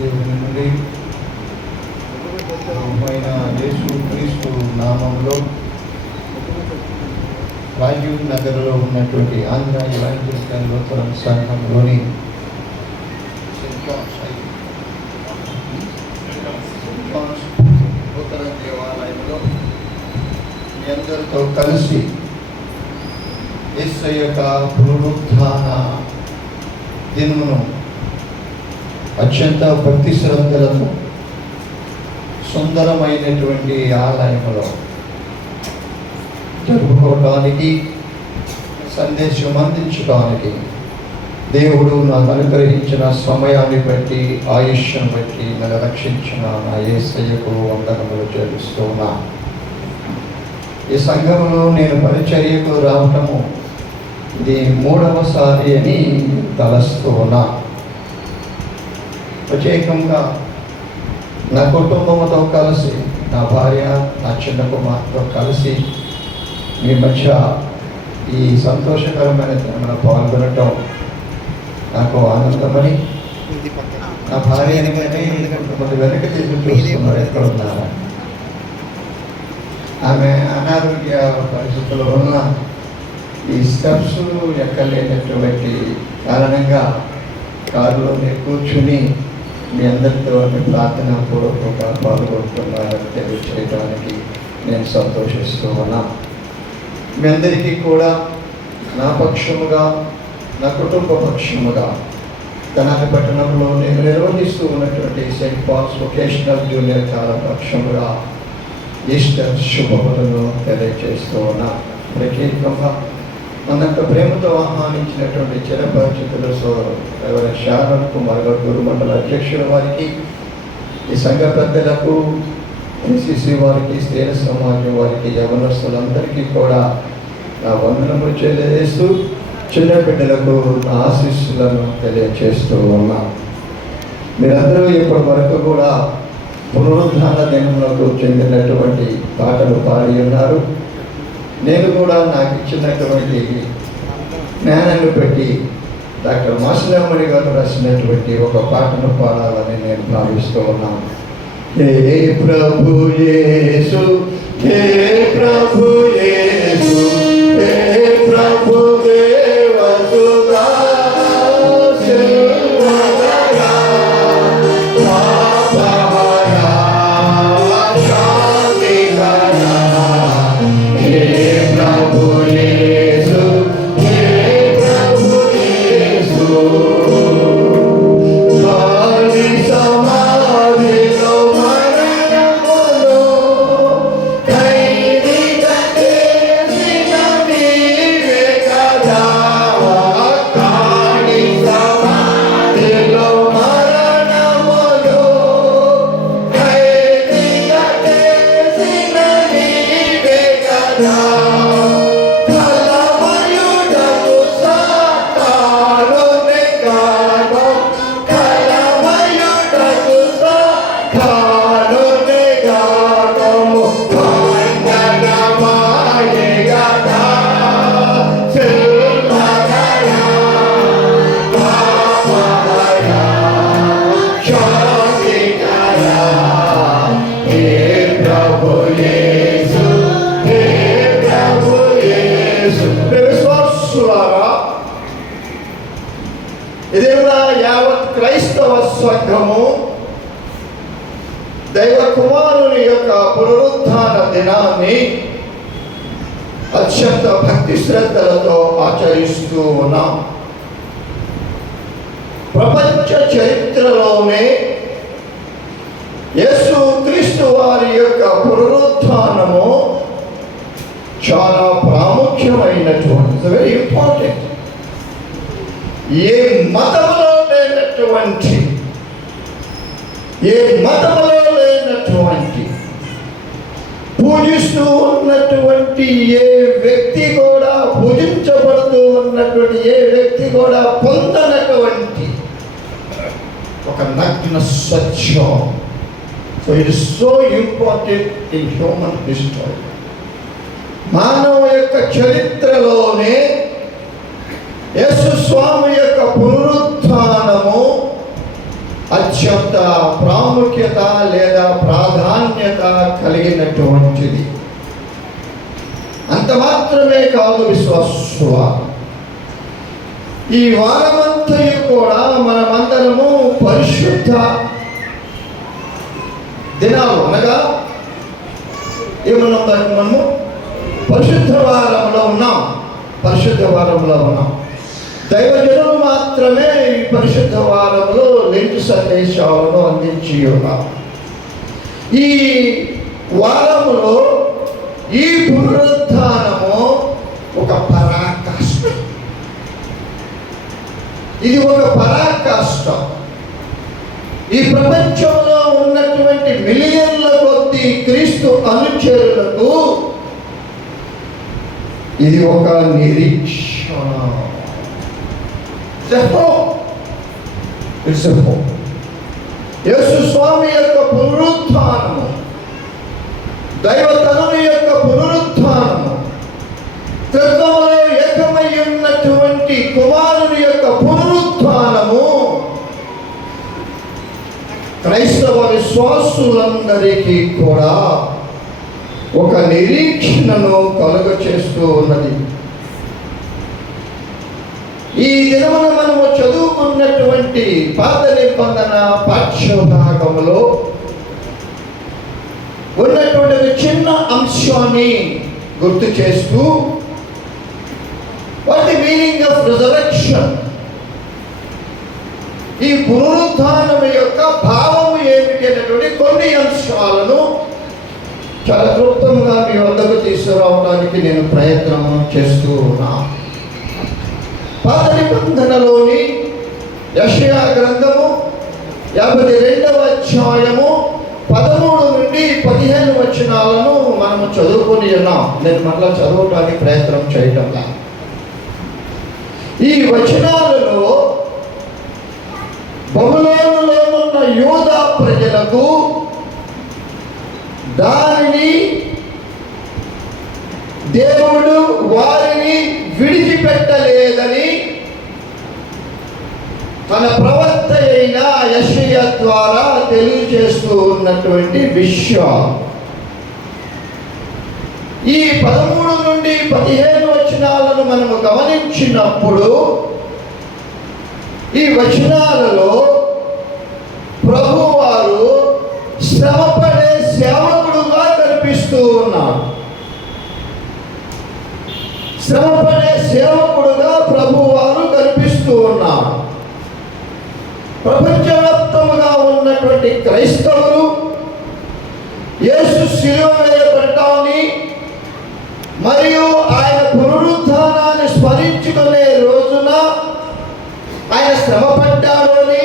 దేవుని నుండి అయిన యేసుక్రీస్తు నామంలో రాజీవ్ నగర్లో ఉన్నటువంటి ఆంధ్ర ఇవాంజలికల్ లూథరన్ సంఘంలోని సెయింట్ జాన్స్ లూథరన్ దేవాలయంలో మీ అందరితో కలిసి యేసు యొక్క పునరుత్థాన దినమును అత్యంత భక్తి శ్రద్ధలతో సుందరమైనటువంటి ఆలయంలో జరుపుకోవడానికి, సందేశం అందించడానికి దేవుడు నాకు అనుగ్రహించిన సమయాన్ని బట్టి, ఆయుష్ను బట్టి నన్ను రక్షించిన నా యేసయ్యకు వందనములు చెల్లిస్తున్నా. ఈ సంఘంలో నేను పరిచర్యకు రావటము ఇది 3వసారి అని తలస్తూ ఉన్నా. ప్రత్యేకంగా నా కుటుంబంతో కలిసి, నా భార్య, నా చిన్న కుమార్తెతో కలిసి మీ మధ్య ఈ సంతోషకరమైన దినమున పాల్గొనటం నాకు ఆనందమని, నా భార్యని కానీ కొంతమంది వెనక తిరిగి చూస్తున్నారు ఎక్కడ ఉన్నారా. ఆమె అనారోగ్య పరిస్థితుల్లో ఉన్న ఈ స్టెప్స్ ఎక్కలేనటువంటి కారణంగా కారులోనే కూర్చుని మీ అందరితో ప్రార్థన పూర్వకంగా పాల్గొంటున్నారని తెలియచేయడానికి నేను సంతోషిస్తూ ఉన్నా. మీ అందరికీ కూడా నా పక్షముగా, నా కుటుంబ పక్షముగా తెనాలి పట్టణంలో నేను నిర్వహిస్తూ ఉన్నటువంటి Saint Paul's vocational junior college పక్షముగా ఈస్టర్ శుభములను తెలియజేస్తూ ఉన్నా. ప్రత్యేకంగా మనంత ప్రేమతో ఆహ్వానించినటువంటి చిరపరిచితులు రెవరెండ్ శారన్ కుమార్ గారు, గురుమండల అధ్యక్షుల వారికి, ఈ సంఘ పెద్దలకు, ఎన్సిసి వారికి, స్త్రీల సమాజం వారికి, యవనస్తులందరికీ కూడా నా వందనములు తెలియజేస్తూ, చిన్న బిడ్డలకు నా ఆశీస్సులను తెలియజేస్తూ ఉన్నా. మీరందరూ ఇప్పటి వరకు కూడా పునరుద్ధాన దినములకు చెందినటువంటి పాటలు పాడి ఉన్నారు. నేను కూడా నాకు ఇచ్చినటువంటి జ్ఞానాన్ని బట్టి డాక్టర్ మాసిలమ్మడి గారు రాసినటువంటి ఒక పాటను పాడాలని నేను భావిస్తూ ఉన్నాను. హే ప్రభు యేసు, హే ప్రభు యేసు, హే ప్రభు దేవసుదా యావత్ క్రైస్తవ సంఘము దైవ కుమారుని యొక్క పునరుత్థాన దినాన్ని అత్యంత భక్తి శ్రద్ధలతో ఆచరిస్తూ ఉన్నాం. ప్రపంచ చరిత్రలోనే యేసుక్రీస్తు వారి యొక్క పునరుత్థానము చాలా ప్రాముఖ్యమైనటువంటి, వెరీ ఇంపార్టెంట్. ఏ మతములో లేనటువంటి, పూజిస్తూ ఉన్నటువంటి ఏ వ్యక్తి కూడా, పూజించబడుతూ ఉన్నటువంటి ఏ వ్యక్తి కూడా పొందనటువంటి ఒక నగ్న సత్యం. So it is so important in human history. మానవ యొక్క చరిత్రలోనే యేసు స్వామి యొక్క పునరుత్థానము అత్యంత ప్రాముఖ్యత లేదా ప్రాధాన్యత కలిగినటువంటిది. అంత మాత్రమే కాదు విశ్వాసువ, ఈ వారమంతయు కూడా మనమందరము పరిశుద్ధ దినాలు, అనగా ఏమన్నా మనము పరిశుద్ధ వారంలో ఉన్నాం. దైవజనులు మాత్రమే ఈ పరిశుద్ధ వారంలో లెంటు సందేశాలను అందించి ఉన్నారు. ఈ వారములో ఈ పునరుత్థానము ఒక పరాకాష్ఠ. ఇది ఒక పరాకాష్ఠ. ఈ ప్రపంచంలో ఉన్నటువంటి మిలియన్ల కొద్ది క్రీస్తు అనుచరులకు ఇది ఒక నిరీక్షణ. యేసు స్వామి యొక్క పునరుత్థానము, దైవతనుని యొక్క పునరుత్థానము, త్రిత్వములో ఏకమై ఉన్నటువంటి కుమారుని యొక్క పునరుత్థానము క్రైస్తవ విశ్వాసులందరికీ కూడా ఒక నిరీక్షణను కలుగచేస్తూ ఉన్నది. ఈ దినమున మనము చదువుకున్నటువంటి పాత నిబంధన పాఠ్యభాగములో ఉన్నటువంటి చిన్న అంశాన్ని గుర్తు చేస్తూ, what the meaning of resurrection, ఈ పునరుత్థానం యొక్క భావము ఏమిటి అనేటువంటి కొన్ని అంశాలను చాలా క్లుప్తంగా మీ వద్దకు తీసుకురావడానికి నేను ప్రయత్నం చేస్తూ ఉన్నా. పాత నిబంధనలోని యెషయా గ్రంథము 52వ అధ్యాయము 13 నుండి 15 వచనాలను మనము చదువుకొని ఉన్నాం. నేను మళ్ళా చదవడానికి ప్రయత్నం చేయటంలా. ఈ వచనాలలో బబులోనులో ఉన్న యూదా ప్రజలకు దానిని దేవుడు వారిని విడిచిపెట్టలేదని తన ప్రవక్త అయిన యెషయా ద్వారా తెలియజేస్తూ ఉన్నటువంటి విషయం. ఈ 13 నుండి 15 వచనాలను మనము గమనించినప్పుడు ఈ వచనాలలో ప్రభువారు శ్రమపడే సేవకుడుగా కనిపిస్తూ ఉన్నాడు. శ్రమపడే సేవకుడుగా ప్రభువారు కనిపిస్తూ ఉన్నాడు. ప్రపంచవ్యాప్తముగా ఉన్నటువంటి క్రైస్తవులు యేసు శిలువ వేయబడ్డాన్ని మరియు ఆయన పునరుత్థానాన్ని స్మరించుకునే రోజున ఆయన శ్రమపడ్డాడని,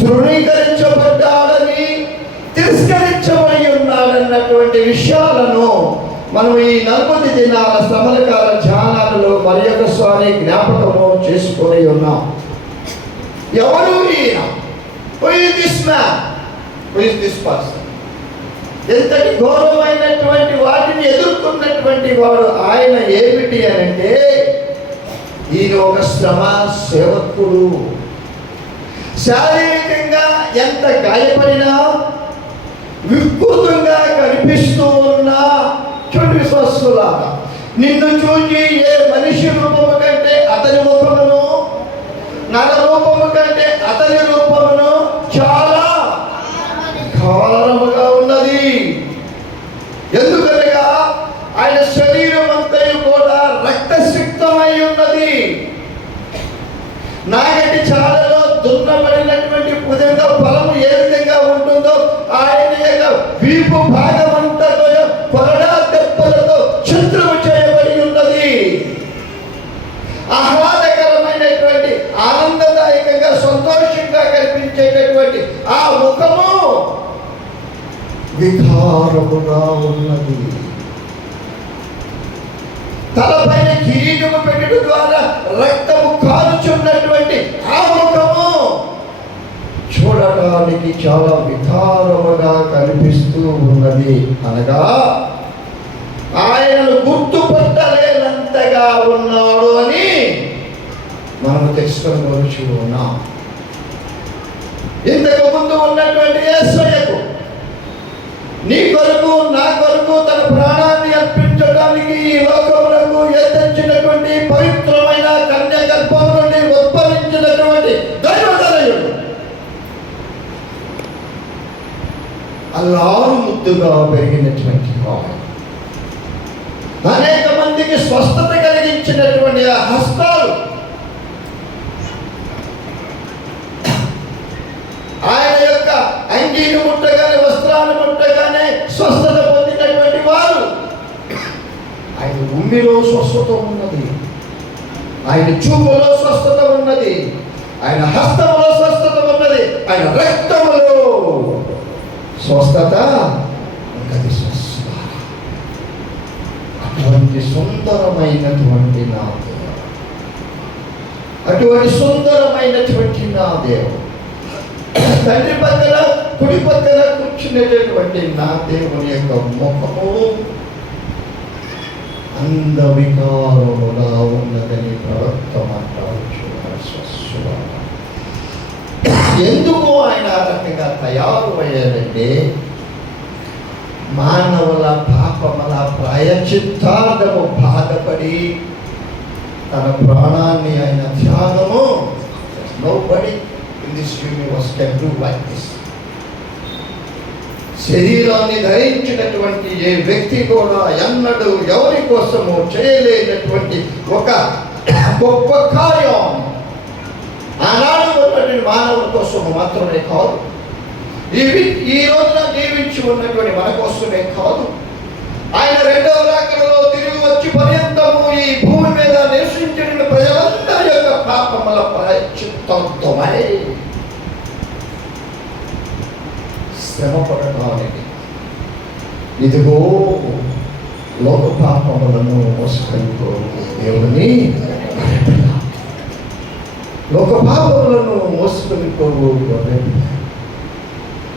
తృణీకరించబడ్డాడని, తిరస్కరించబడి ఉన్నాడన్నటువంటి విషయాలను మనం ఈ 40 దినాల శ్రమలకాల ధ్యానాలలో మరి ఒకసారి జ్ఞాపకము చేసుకొని ఉన్నాం. ఎవరు ఈయన? Who is this man? Who is this person? ఎంతటి ఘోరమైనటువంటి వాటిని ఎదుర్కొన్నటువంటి వాడు ఆయన. ఏమిటి అనంటే ఈయన ఒక శ్రమ సేవకుడు. శారీరకంగా ఎంత గాయపడినా, వికృతంగా కనిపిస్తూ ఉన్నా, చూడు విశ్వాసులారా, నిన్ను చూచి ఏ మనిషి రూపము కంటే అతని రూపమును, నర రూపము కంటే అతని రూపమును చాలా ఘోరముగా ఉన్నది. ఎందుకనగా ఆయన శరీరం అంతయు కూడా రక్తసిక్తమై ఉన్నది. నాగటి చాలలో దున్నబడినటువంటి విధంగా ఫలము ఏ విధంగా ఉంటుందో ఆయన యొక్క వీపు భాగమంతా కొరడా దెబ్బలతో ఛిద్రము చేయబడి ఉన్నది. ఆహ్లాదకరమైనటువంటి, ఆనందదాయకంగా, సంతోషంగా కనిపించేటటువంటి ఆ ముఖము వికారముగా ఉన్నది. తలపైన కిరీటము పెట్టడం ద్వారా రక్తము కారుచున్నటువంటి ఆ ముఖము చూడడానికి చాలా వికారముగా కనిపిస్తూ ఉన్నది. అనగా ఆయనను గుర్తుపట్టలేనంతగా ఉన్నాడు అని మనము తెలుసుకోవచ్చు ఉన్నాం. ఇంతకు ముందు ఉన్నటువంటి యేసయ్యకు నీ కొరకు నా కొరకు తన ప్రాణాన్ని అర్పించడానికి ఈ లోకములకు ఎత్తించినటువంటి పవిత్రమైన కన్య గర్భం నుండి ఉద్భవించినటువంటి దైవతనయుడు, అల్లారు ముద్దుగా పెరిగినటువంటి వాడు, అనేక మందికి స్వస్థత కలిగించినటువంటి ఆ హస్తాలు, ఆయన యొక్క అంగీని ముట్టగానే, వస్త్రాలు ముట్టగానే స్వస్థత పొందినటువంటి వారు. ఆయన ఉమ్మిలో స్వస్థత ఉన్నది, ఆయన చూపులో స్వస్థత ఉన్నది, ఆయన హస్తములో స్వస్థత ఉన్నది, ఆయన రక్తములో స్వస్థత ఉన్నది. అటువంటి సుందరమైనటువంటి నా దేవుడు, అటువంటి సుందరమైనటువంటి నా దేవుడు, తండ్రి పక్కన కుడి పక్కన కూర్చునేటటువంటి నా దేవుని యొక్క ముఖము అందవికారముగా ఉన్నదని ప్రవక్త మాట్లాడుతున్నారు. ఎందుకు ఆయన ఆ రకంగా తయారు అయ్యారంటే, మానవుల పాపముల ప్రాయశ్చిత్తార్థము బాధపడి తన ప్రాణాన్ని ఆయన త్యాగము. Nobody in this universe can do like this. శరీరాన్ని ధరించినటువంటి ఏ వ్యక్తి కూడా ఎన్నడూ ఎవరి కోసము చేయలేనటువంటి ఒక గొప్ప కార్యం ఆనాడు ఉన్నటువంటి మానవుల కోసము మాత్రమే కాదు, ఈ రోజున జీవించి ఉన్నటువంటి మన కోసమే కాదు, ఆయన రెండవ రాకడలో తిరిగి వచ్చి పర్యంతము ఈ భూమి మీద నివసించిన ప్రజలందరి యొక్క పాపముల ప్రాయశ్చిత్తమై శ్రమపడటానికి ఇదిగో లోక పాపములను మోసుకొనిపో దేవుని, లోక పాపములను మోసుకొనిపోవు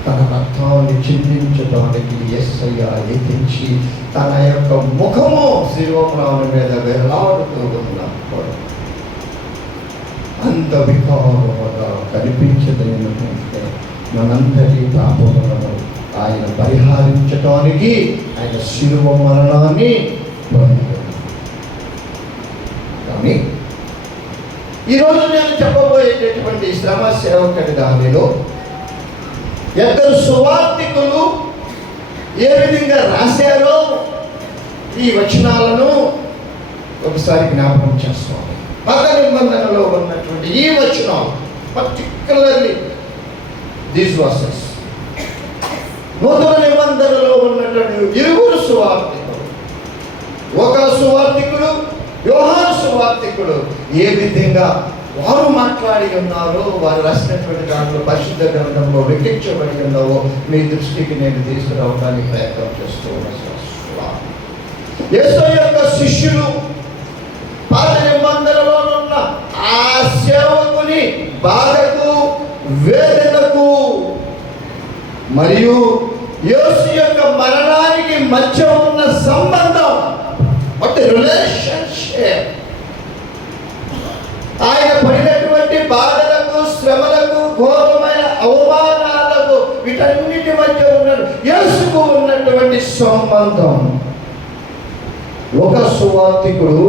తన రక్తాన్ని చిందించడానికి యేసయ్య ఎత్తించి తన యొక్క ముఖము శిలువరావుని మీద వేలాడుతూ ఉన్నప్పుడు అంత వికారముగా కనిపించదైనటువంటి మనందరి పాపములను ఆయన పరిహారించడానికి ఆయన శిలువ మరణాన్ని పొందాడు. కానీ ఈరోజు నేను చెప్పబోయేటటువంటి శ్రమ సేవకుడి దానిలో ఇద్దరు సువార్తికులు ఏ విధంగా రాశారో ఈ వచనాలను ఒకసారి జ్ఞాపకం చేసుకోవాలి. పాత నిబంధనలో ఉన్నటువంటి ఈ వచనాలు, పర్టిక్యులర్లీ దీస్ వర్సెస్, నూతన నిబంధనలో ఉన్నటువంటి ఇరువురు సువార్తికులు, ఒక సువార్తికుడు యోహాను సువార్తికుడు ఏ విధంగా వారు మాట్లాడి ఉన్నారో, వారు రాసినటువంటి దాంట్లో పరిశుద్ధ గ్రంథంలో లిఖించబడి ఉన్నావో మీ దృష్టికి నేను తీసుకురావడానికి ప్రయత్నం చేస్తూ ఉన్నాను. యేసు యొక్క శిష్యులు పాత నిబంధనలోనున్న ఆ సేవకుని బాధకు, వేదనకు మరియు యేసు యొక్క మరణానికి మధ్య ఉన్న సంబంధం, వాట్ రిలేషన్షిప్, ఆయన పడినటువంటి బాధలకు, శ్రమలకు, ఘోరమైన అవమానాలకు, వీటన్నిటి మధ్య ఉన్నాడు యేసుకు ఉన్నటువంటి సంబంధం. ఒక సువార్తికుడు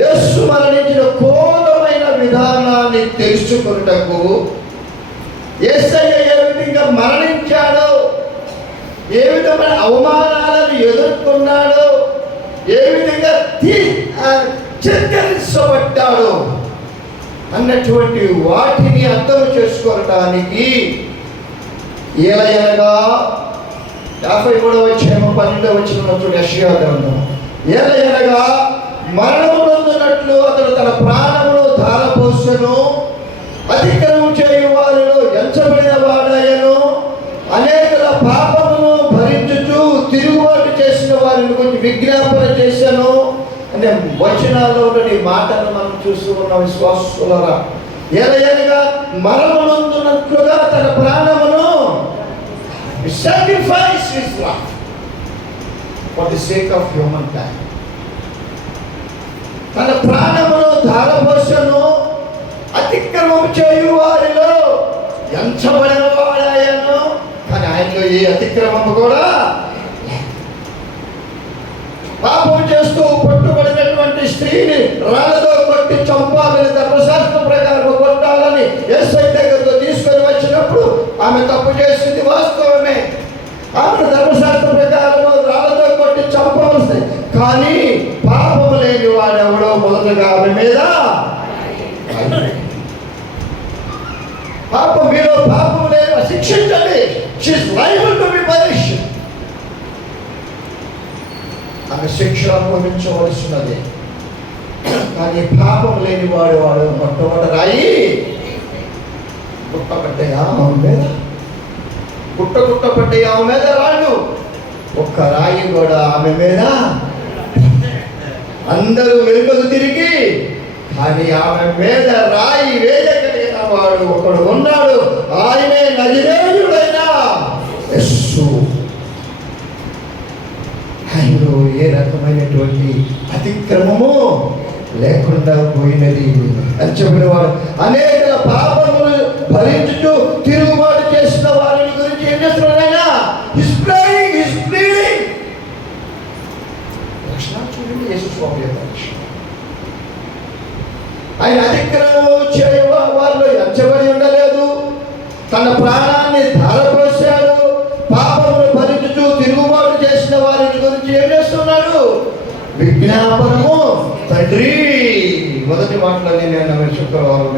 యేసు మరణించిన ఘోరమైన విధానాన్ని తెలుసుకున్నటకు, యేసయ్య ఏ విధంగా మరణించాడో, ఏ విధమైన అవమానాలను ఎదుర్కొన్నాడో, ఏ విధంగా చిత్కరించబడ్డాడో అన్నటువంటి వాటిని అర్థం చేసుకోవటానికి ఏలయనగా 53వ అధ్యాయం 12వ వచనంలో చూడండి, యెషయా గ్రంథం. ఏలయనగా మరణము నొందినట్లు అతడు తన ప్రాణమును ధారపోసెను, అతిక్రమం చేయు వారిలో ఎంచబడిన వాడాయను, అనేకుల పాపమును భరించుచు తిరుగుబాటు చేసిన వారిని గురించి విజ్ఞాపన చేశాను అనే వచనాల్లో ఈ మాటను మనం చూస్తూ ఉన్న విశ్వాసులరా, ఏలయనగా మరణమునందునట్లుగా తన ప్రాణమును sacrifice his life for the sake of humankind. తన ప్రాణమును ధారపోసెను, అతిక్రమం చేయు వారిలో ఎంచబడిన వాడాయను, కానీ ఆయనలో ఏ అతిక్రమము కూడా. పాపం చేస్తూ పట్టుబడినటువంటి స్త్రీని రాళ్ళతో కొట్టి చంపాలని, ధర్మశాస్త్ర ప్రకారం కొట్టాలని యేసయ్య దగ్గరకు తీసుకొని వచ్చినప్పుడు ఆమె తప్పు చేసింది వాస్తవమే. ఆమె ధర్మశాస్త్ర ప్రకారం రాళ్ళతో కొట్టి చంపవలసింది. కానీ పాపము లేని వాడెవడో మొదలుగా ఆమె మీద పాపం, మీలో పాపం లేదు, శిక్షించండి. She is liable to be punished. ఆమె శిక్ష అనుభవించవలసినది. కానీ పాపం లేని వాడు మొట్టమొదటి రాయి పుట్టపడ్డాయా ఆమె మీద, పుట్టపడ్డాయి ఆమె మీద రాళ్ళు. ఒక్క రాయి కూడా ఆమె మీద. అందరూ వెనుకకు తిరిగి, కానీ ఆమె మీద రాయి వేయగలిగిన వాడు ఒకడు ఉన్నాడు. ఆయనే నజరేయుడైన యేసు. ఆయనలో ఏ రకమైనటువంటి అతిక్రమము లేకుండా పోయినది అని చెప్పిన వాడు. అనేక పాపములు భరించుతూ తిరుగుబాటు చేసిన వారిని గురించి ఏం చేస్తున్నాడు ఆయన? చూడండి యేసు స్వామి యొక్క లక్షణం. ఆయన అతిక్రమం చేయ వారిలో ఎంచబడి ఉండలేదు. తన ప్రాణాన్ని ధారపోసాడు. పాపములు భరించుతూ తిరుగుబాటు చేసిన వారిని గురించి ఏం చేస్తున్నాడు? విజ్ఞాపనము. తండ్రి, మొదటి మాటలని నేను శుక్రవారం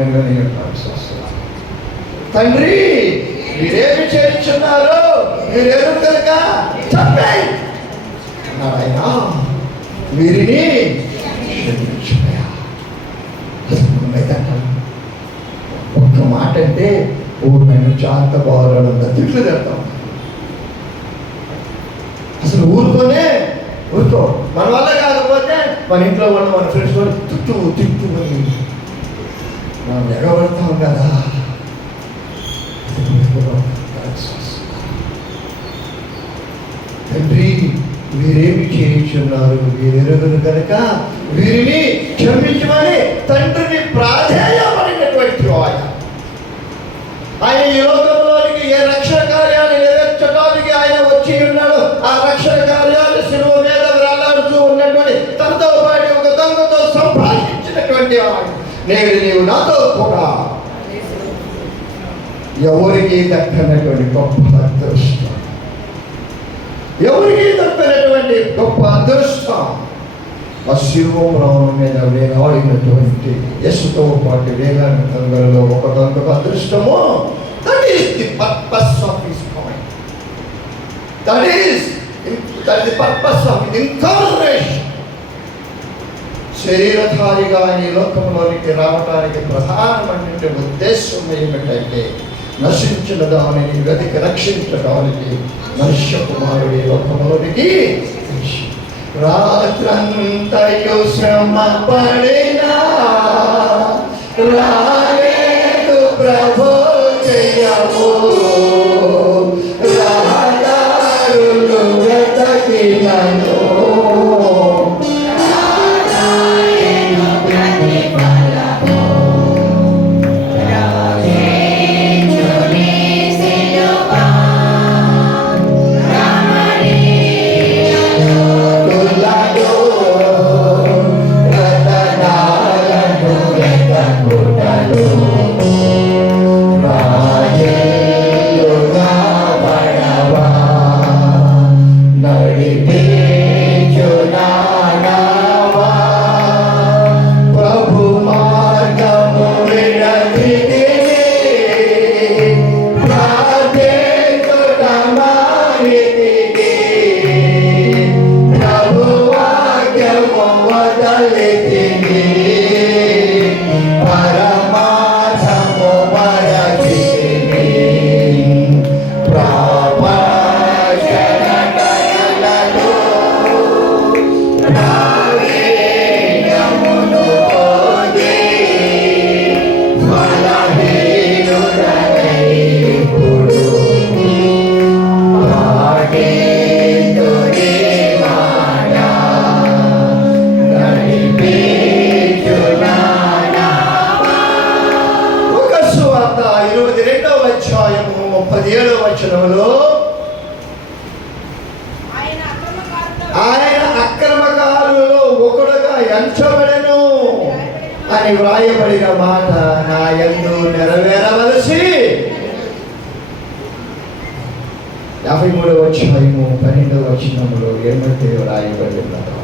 తండ్రి, మీరేమి చేయించున్నారో మీరేరు కనుక చెప్పాయి అన్నాడు ఆయన. వీరిని ఒక్క మాట అంటే ఊరిని చాంత బాగుండ తిట్లు తిడతాం. అసలు ఊరుకో మన వల్ల కాకపోతే మన ఇంట్లో వాళ్ళు మన ఫ్రెండ్స్ కూడా తిట్టు అని మనం ఎగబడతాం కదా. తండ్రి, వీరేమి చేయించున్నారు వీరెరుగురు కనుక వీరిని క్షమించమని తండ్రిని ప్రాధేయపడినటువంటి ఆయన ఈ లోకంలోనికి ఏ రక్షణ కార్యాలు నెరవేర్చడానికి ఆయన వచ్చి ఉన్నాడు. ఆ రక్షణ కార్యాలు శిలువ మీద వేలాడుతూ ఉన్నటువంటి తనతో పాటు ఒక దొంగతో సంభాషించినటువంటి వాడు. నీవు నాతో కూడా ఎవరికి దక్కనటువంటి గొప్ప అదృష్టం, ఎవరికి దక్కనటువంటి గొప్ప అదృష్టం. ఆ శిల్వం మీద వేలాడినటువంటి యేసుతో పాటు వేలాడిన దొంగలలో ఒక దొంగకు అదృష్టము. That is the purpose of his point. That is the purpose of his incarnation. శరీరధారిగా ఈ లోకంలోనికి రావడానికి ప్రధానమైన ఉద్దేశం ఏమిటంటే నశించిన దానిని వెతికి రక్షించడానికి మనుష్య కుమారుడి లోకంలోనికి రాత్రంతయు శ్రమ పడినా రాలేదు ప్రభు జయము, రాదారులు వెతకినను రాయే వచనంలో ఆయన అక్రమకారులలో ఒకడుగా ఎంచబడెను అని వ్రాయబడిన మాట నా యందు నెరవేరవలసి 53వ అధ్యాయము 12వ వచనంలో ఏమంటే వ్రాయబడినారో,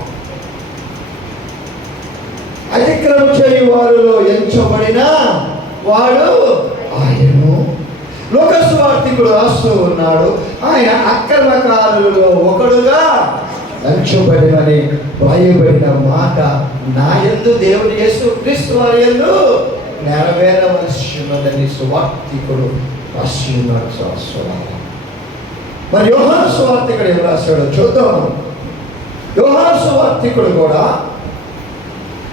అతిక్రమం చేయు వారిలో ఎంచబడిన వాడు ఆయను. లూకా సువార్తికుడు రాస్తూ ఉన్నాడు, ఆయన అక్రమకారులలో ఒకడుగా ఎంచబడినని వ్రాయబడిన మాట నా యందు దేవుడు యేసు క్రీస్తు వారి యందు నెరవేరవలసి ఉన్నదని సువార్తికుడు రాసి ఉన్నాడు. సహస్రాలు మరి యోహాను సువార్తికుడు ఏం రాశాడో చూద్దాం. యోహాను సువార్తికుడు కూడా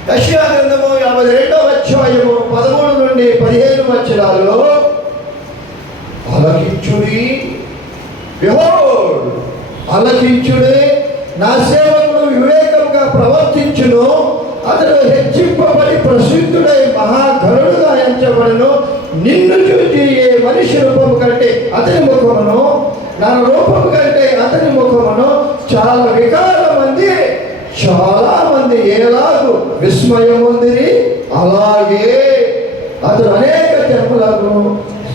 యెషయా గ్రంథము 52వ అధ్యాయము 13 నుండి 15 వచనాల్లో ఆలకించుడి, బిహోల్డ్ ఆలకించుడి, నా సేవకుడు వివేకంగా ప్రవర్తించును, అతడు హెచ్చింపబడి ప్రసిద్ధుడై మహాఘనుడుగా ఎంచబడును. నిన్ను చూచి ఏ మనిషి రూపము కంటే అతని ముఖమును, నా రూపము కంటే అతని ముఖమును చాలా మంది ఎలాగూ విస్మయం ఉందిరి, అలాగే అతడు అనేక జన్మలను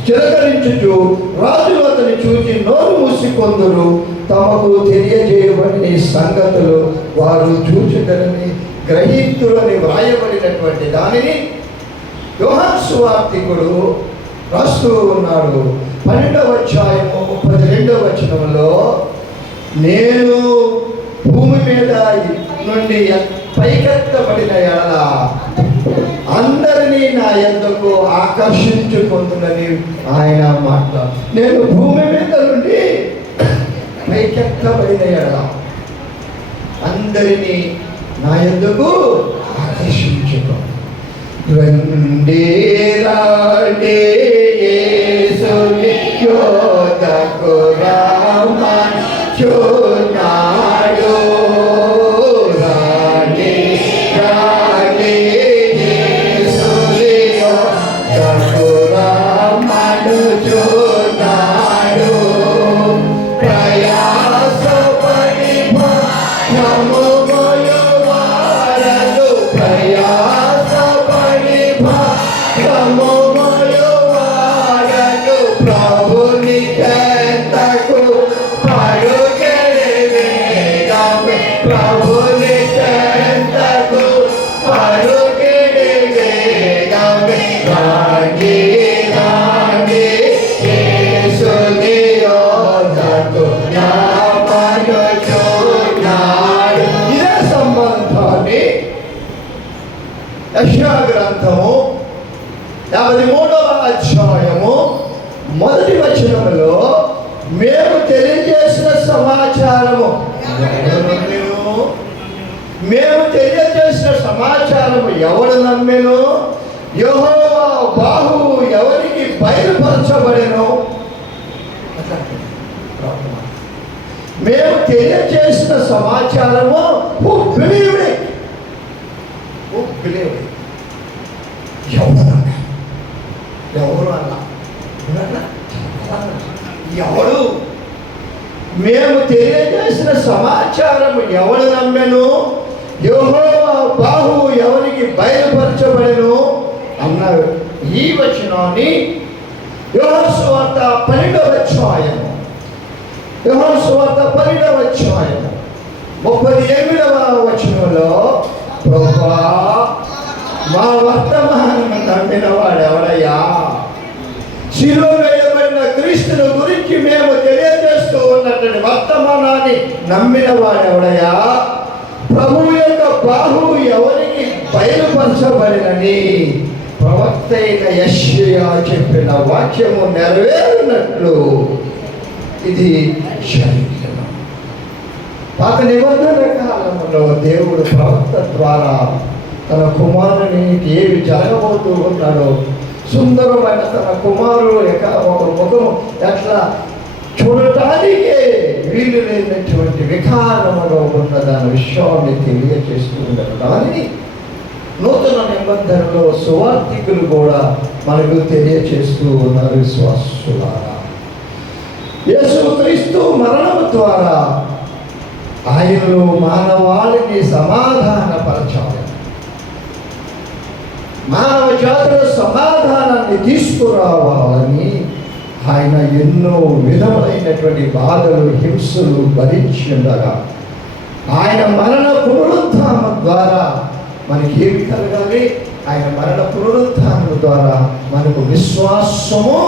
చిరకరించుచు రాజులు అతని చూచి నోరు మూసికొందురు. తమకు తెలియజేయబడిన సంగతులు వారు చూచుటని గ్రహితులని వ్రాయబడినటువంటి దానిని యోహాను సువార్తికుడు రాస్తూ ఉన్నాడు. 12వ అధ్యాయము 32వ వచనంలో, నేను భూమి మీద నుండి పైకెత్తబడిన ఎడల అందరినీ నా యొద్దకు ఆకర్షించుకుంటుందని ఆయన మాట్లాడు. నేను భూమి మీద నుండి పైకెత్తబడిన ఎడల అందరినీ నా యొద్దకు ఆకర్షించుకో. రండి రండి యేసుని యొద్దకు రమ్మనుచున్నాడు. యెషయా గ్రంథము 53వ అధ్యాయము 1వ వచనములో మేము తెలియజేసిన సమాచారము ఎవడు నమ్మెను? యెహోవా బాహువు ఎవరికి బయలుపరచబడెను? మేము తెలియజేసిన సమాచారము ఎవరు అన్నా ఎవడు? మేము తెలియజేసిన సమాచారము ఎవడు నమ్మెను? యెహోవా బాహువు ఎవరికి బయలుపరచబడెను అన్నారు. ఈ వచనాన్ని యోహాను సువార్త 12వ అధ్యాయము 38వ వచనంలో, ప్రభువా మా వర్తమానం నమ్మిన వాడెవడయ్యా? శిలువ వేయబడిన క్రీస్తుని గురించి మేము తెలియజేస్తూ ఉన్నటువంటి వర్తమానాన్ని నమ్మిన వాడెవడయ్యా? ప్రభువు యొక్క బాహువు ఎవరికి బయలుపరచబడినని ప్రవక్త అయిన యెషయా చెప్పిన వాక్యము నెరవేరినట్లు ఇది జరిగిన. పాత నిబంధన కాలంలో దేవుడు ప్రవక్త ద్వారా తన కుమారునికి ఏవి జరగబోతూ ఉన్నాడో, సుందరమైన తన కుమారుడు ఒక ముఖము ఎట్లా చూడటానికి వీలు లేనటువంటి వికారముగా ఉన్నదన్న విషయాన్ని తెలియజేస్తూ ఉండరు. దానిని నూతన నిబంధనలో సువార్తికులు కూడా మనకు తెలియజేస్తూ ఉన్నారు. విశ్వాసులారా, యేసుక్రీస్తు మరణము ద్వారా ఆయనలో మానవాళిని సమాధానపరచాలి. మానవ జాతిలో సమాధానాన్ని తీసుకురావాలని ఆయన ఎన్నో విధములైనటువంటి బాధలు, హింసలు భరించి ఉండగా ఆయన మరణ పునరుత్థానం ద్వారా మనకి ఏమి కలగాలి? ఆయన మరణ పునరుత్థానం ద్వారా మనకు విశ్వాసము,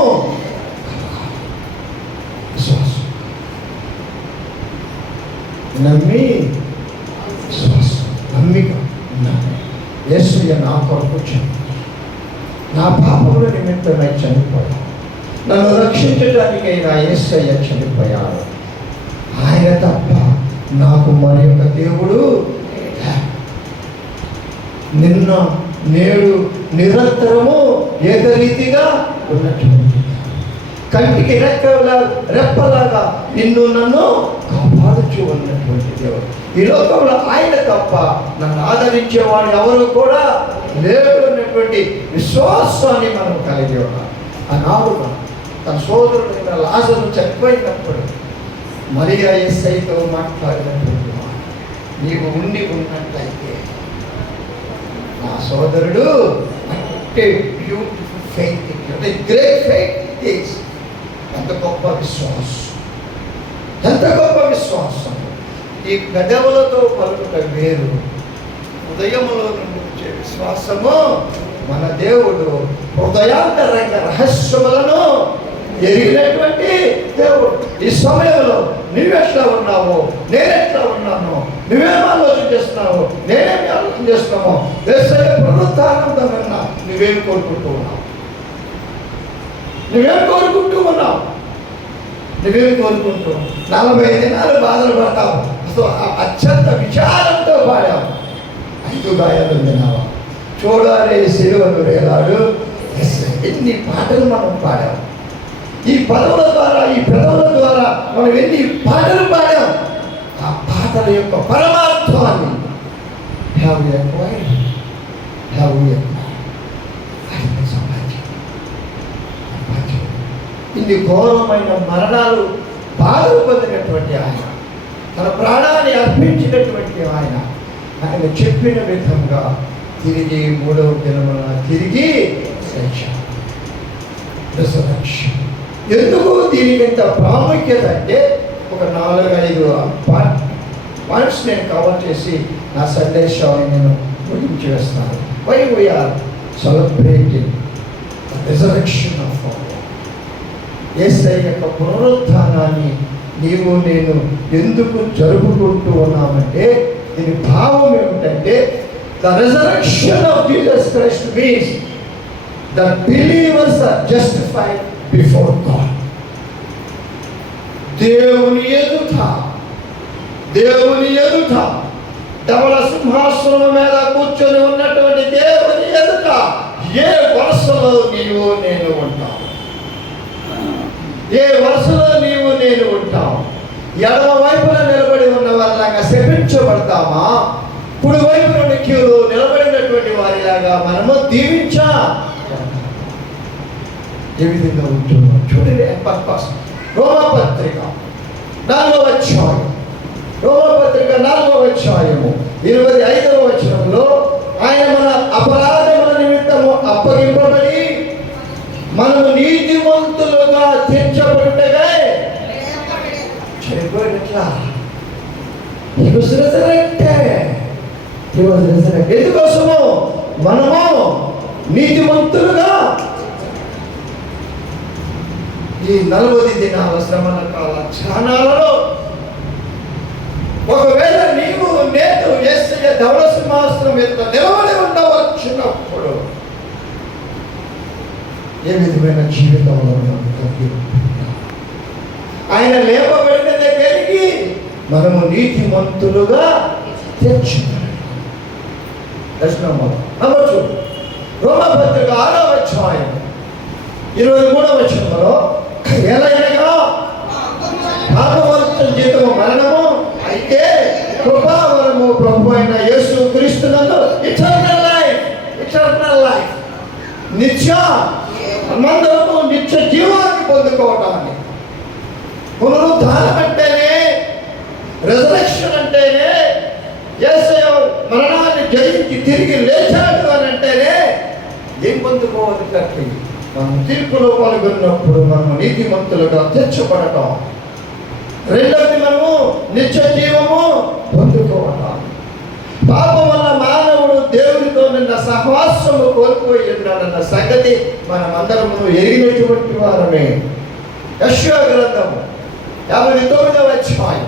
నమ్మి విశ్వాసం, నమ్మిక. యేసయ్య నా కొరకు చనిపోయాడు, నా పాపముల నిమిత్తమై చనిపోయాడు, నన్ను రక్షించడానికి నా యేసయ్య చనిపోయాడు. ఆయన తప్ప నాకు మరి యొక్క దేవుడు నిన్న నేడు నిరంతరము ఏకరీతిగా ఉన్నటువంటి, కంటికి రెప్పలాగా నిన్ను నన్ను కాపాడుచు ఉన్నటువంటి దేవుడు. ఈ లోకంలో ఆయన తప్ప నన్ను ఆదరించేవాడు ఎవరు కూడా లేడు అన్నటువంటి విశ్వాసాన్ని మనం కలిగి ఉన్నాం. ఆనాడు తన సోదరుడు లాజరు చనిపోయినప్పుడు మరియా యేసయ్యతో మాట్లాడినటువంటి మాట, నీవు ఉండి ఉన్నట్లయితే నా సోదరుడు అంటే బ్యూటిఫుల్ ఫెయిత్, అంటే గ్రేట్ ఫెయిత్ ఈస్. ఎంత గొప్ప విశ్వాసం, ఎంత గొప్ప విశ్వాసం! ఈ పెదవులతో పలుకుట వేరు, హృదయములో నుండి వచ్చే విశ్వాసము. మన దేవుడు హృదయాంతరంగ రహస్యములను ఎరిగినటువంటి దేవుడు. ఈ సమయంలో నువ్వెట్లా ఉన్నావో, నేనెట్లా ఉన్నానో, నువ్వేం ఆలోచన చేస్తున్నావో, నేనేమి ఆలోచన చేస్తున్నామో, యేసయ్య పునరుత్థానంతో విన్నా నువ్వేం కోరుకుంటూ ఉన్నావు? నువ్వేం కోరుకుంటూ ఉన్నావు? నువ్వేం కోరుకుంటూ 40 దినాలు బాధలు పడతావు, అసలు అత్యంత విచారంతో పాడావు. 5 గాయాలు విన్నావా? చూడాలి సిలువను వేలాడు. ఎన్ని పాటలు మనం పాడాము! ఈ పదవుల ద్వారా, ఈ పెదవుల ద్వారా మనం ఎన్ని పాటలు పాడాం! ఆ పాటల యొక్క పరమార్థాన్ని ఇన్ని ఘోరమైన మరణాలు బాధలు పొందినటువంటి ఆయన, తన ప్రాణాన్ని అర్పించినటువంటి ఆయన చెప్పిన విధంగా తిరిగి 3వ దినమున తిరిగి రిజరెక్షన్. ఎందుకు దీనికి ఇంత ప్రాముఖ్యత అంటే ఒక 4-5 పాయింట్స్ నేను కవర్ చేసి నా సందేశాన్ని నేను ముగించి వేస్తాను. Why we are celebrating resurrection of our Lord. Yesayya యొక్క పునరుత్థానాన్ని నీవు నేను ఎందుకు జరుపుకుంటూ ఉన్నామంటే దీని భావం ఏమిటంటే the resurrection of Jesus Christ means the believers are justified before God. దేవుని ఎదుట ధవళ సింహాసనం మీద కూర్చొని ఉన్నటువంటి దేవుని ఎదుట ఏ వరుసలో నీవు నేను ఉంటావు? ఏ వరుసలో నీవు నేను ఉంటావు? ఎడమ వైపున నిలబడి ఉన్న వాళ్ళలాగా శపించబడతామా? కుడి వైపున క్యూలో నిలబడినటువంటి వారిలాగా మనము దీవించా ఏ విధంగా ఉంటున్నాం చూడండి. పర్పస్ రోమపత్రిక 4వ అధ్యాయం, రోమపత్రిక 4వ అధ్యాయము 25వ వచనంలో ఆయన మన అపరాధముల నిమిత్తము అప్పగింపబడి మనము నీతిమంతులుగా తీర్చబడుటగా చనిపోయినట్లా ఎందుకోసము మనము నీతిమంతులుగా ఈ 40 దినాల శ్రమల కాల ధ్యానాలలో ఒకవేళ నీవు నేను యేసయ్య ధవళ సింహాసనం ఎదుట నిలబడి ఉండవచ్చినప్పుడు ఏ విధమైన జీవితంలో ఆయన లేపబడిన దగ్గరికి మనము నీతిమంతులుగా తెచ్చుకున్నాం. నమ్మచ్చు. రోమపత్రిక 6వ అధ్యాయం 23వ వచనంలో ఎలాగనగా పాపవలసిన జీతము మరణము, అయితే కృపావరము ప్రభు అయిన యేసు క్రీస్తునందు ఇటర్నల్ లైఫ్ మనమందరము నిత్య జీవాన్ని పొందుకోవటాన్ని పునరుద్ధానం అంటేనే, రెజరెక్షన్ అంటేనే, యేసయ్య మరణాన్ని జయించి తిరిగి లేచాడు అని అంటేనే ఏం పొందుకోవాలి కట్టి మనం తీర్పులో పాల్గొన్నప్పుడు మనం నీతిమంతులుగా తెచ్చబడటం. రెండవది మనము నిత్య జీవము పొందుకోవటం. పాపం వల్ల మానవుడు దేవునితో నిన్న సహవాసము కోల్పోయి ఉన్నాడన్న సంగతి మనమందరము ఎరిగినటువంటి వారమే. యెషయా గ్రంథము 59వ అధ్యాయం,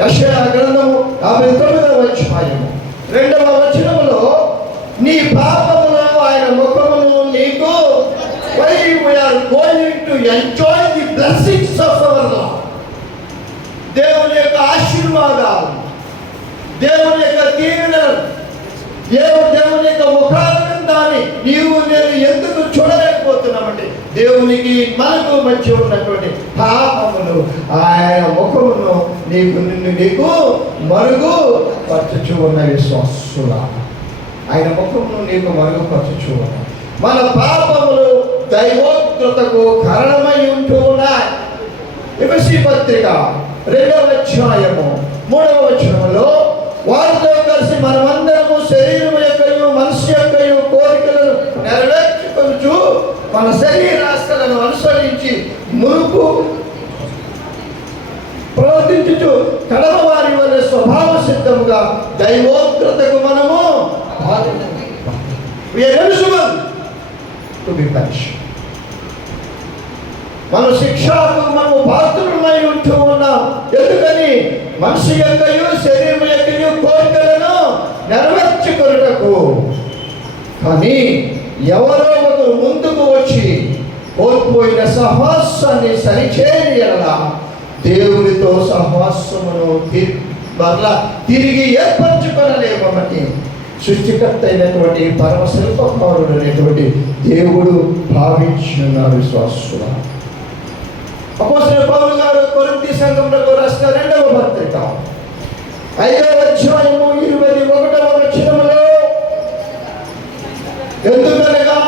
యెషయా గ్రంథము 59వ అధ్యాయము 2వ వచనములో, నీ పాపములో ఆయన ముఖమును నీకు, why we are going to enjoy the blessings of our Lord. దేవుని యొక్క ఆశీర్వాదాలు, దేవుని యొక్క దీవెనలు, దేవుని యొక్క ముఖానందాన్ని నీవు నేను ఎందుకు చూడలేకపోతున్నామంటే దేవునికి మనకు మధ్య ఉన్నటువంటి పాపములు ఆయన ముఖమును నీకు మరుగు పరచుచు ఉన్న విశ్వాసుల, ఆయన ముఖమును నీకు మరుగుపరచుచు ఉన్నాయి. మన పాపములు దైవోక్తతకు కారణమై ఉంటూ ఉన్నాయి. ఎఫెసీ పత్రిక 2వ అధ్యాయము 3వ వచనములో, వారితో కలిసి మనమందరము శరీరము యొక్కయు మనసు యొక్కయు కోరికలను నెరవేర్చుకొనుచు మన శరీరాశలను అనుసరించి మునుపు ప్రవర్తించుచు కడమ వారి వల్ల స్వభావ సిద్ధముగా దైవోక్తతకు మనము మన శిక్షకు మనము పాత్రులమై ఉంటూ ఉన్నాం. ఎందుకని? మనిషి యొక్కయు శరీరం యొక్కయు కోరికలను నెరవేర్చుకొనుటకు. కానీ ఎవరో ఒకరు ముందుకు వచ్చి కోల్పోయిన సహవాసాన్ని సరిచేయని ఎడల దేవునితో సహవాసమును మరలా తిరిగి ఏర్పరచుకొనలేమని సృష్టికర్త అయినటువంటి పరమశిల్పకారుడు అనేటువంటి దేవుడు భావించున్నారు విశ్వాసుల. అపోస్తలుడైన పౌలు గారు కొరింథీ సంఘములకు రాసిన 2వ పత్రిక 5వ అధ్యాయము 21వ వచనములో, ఎందుకనగా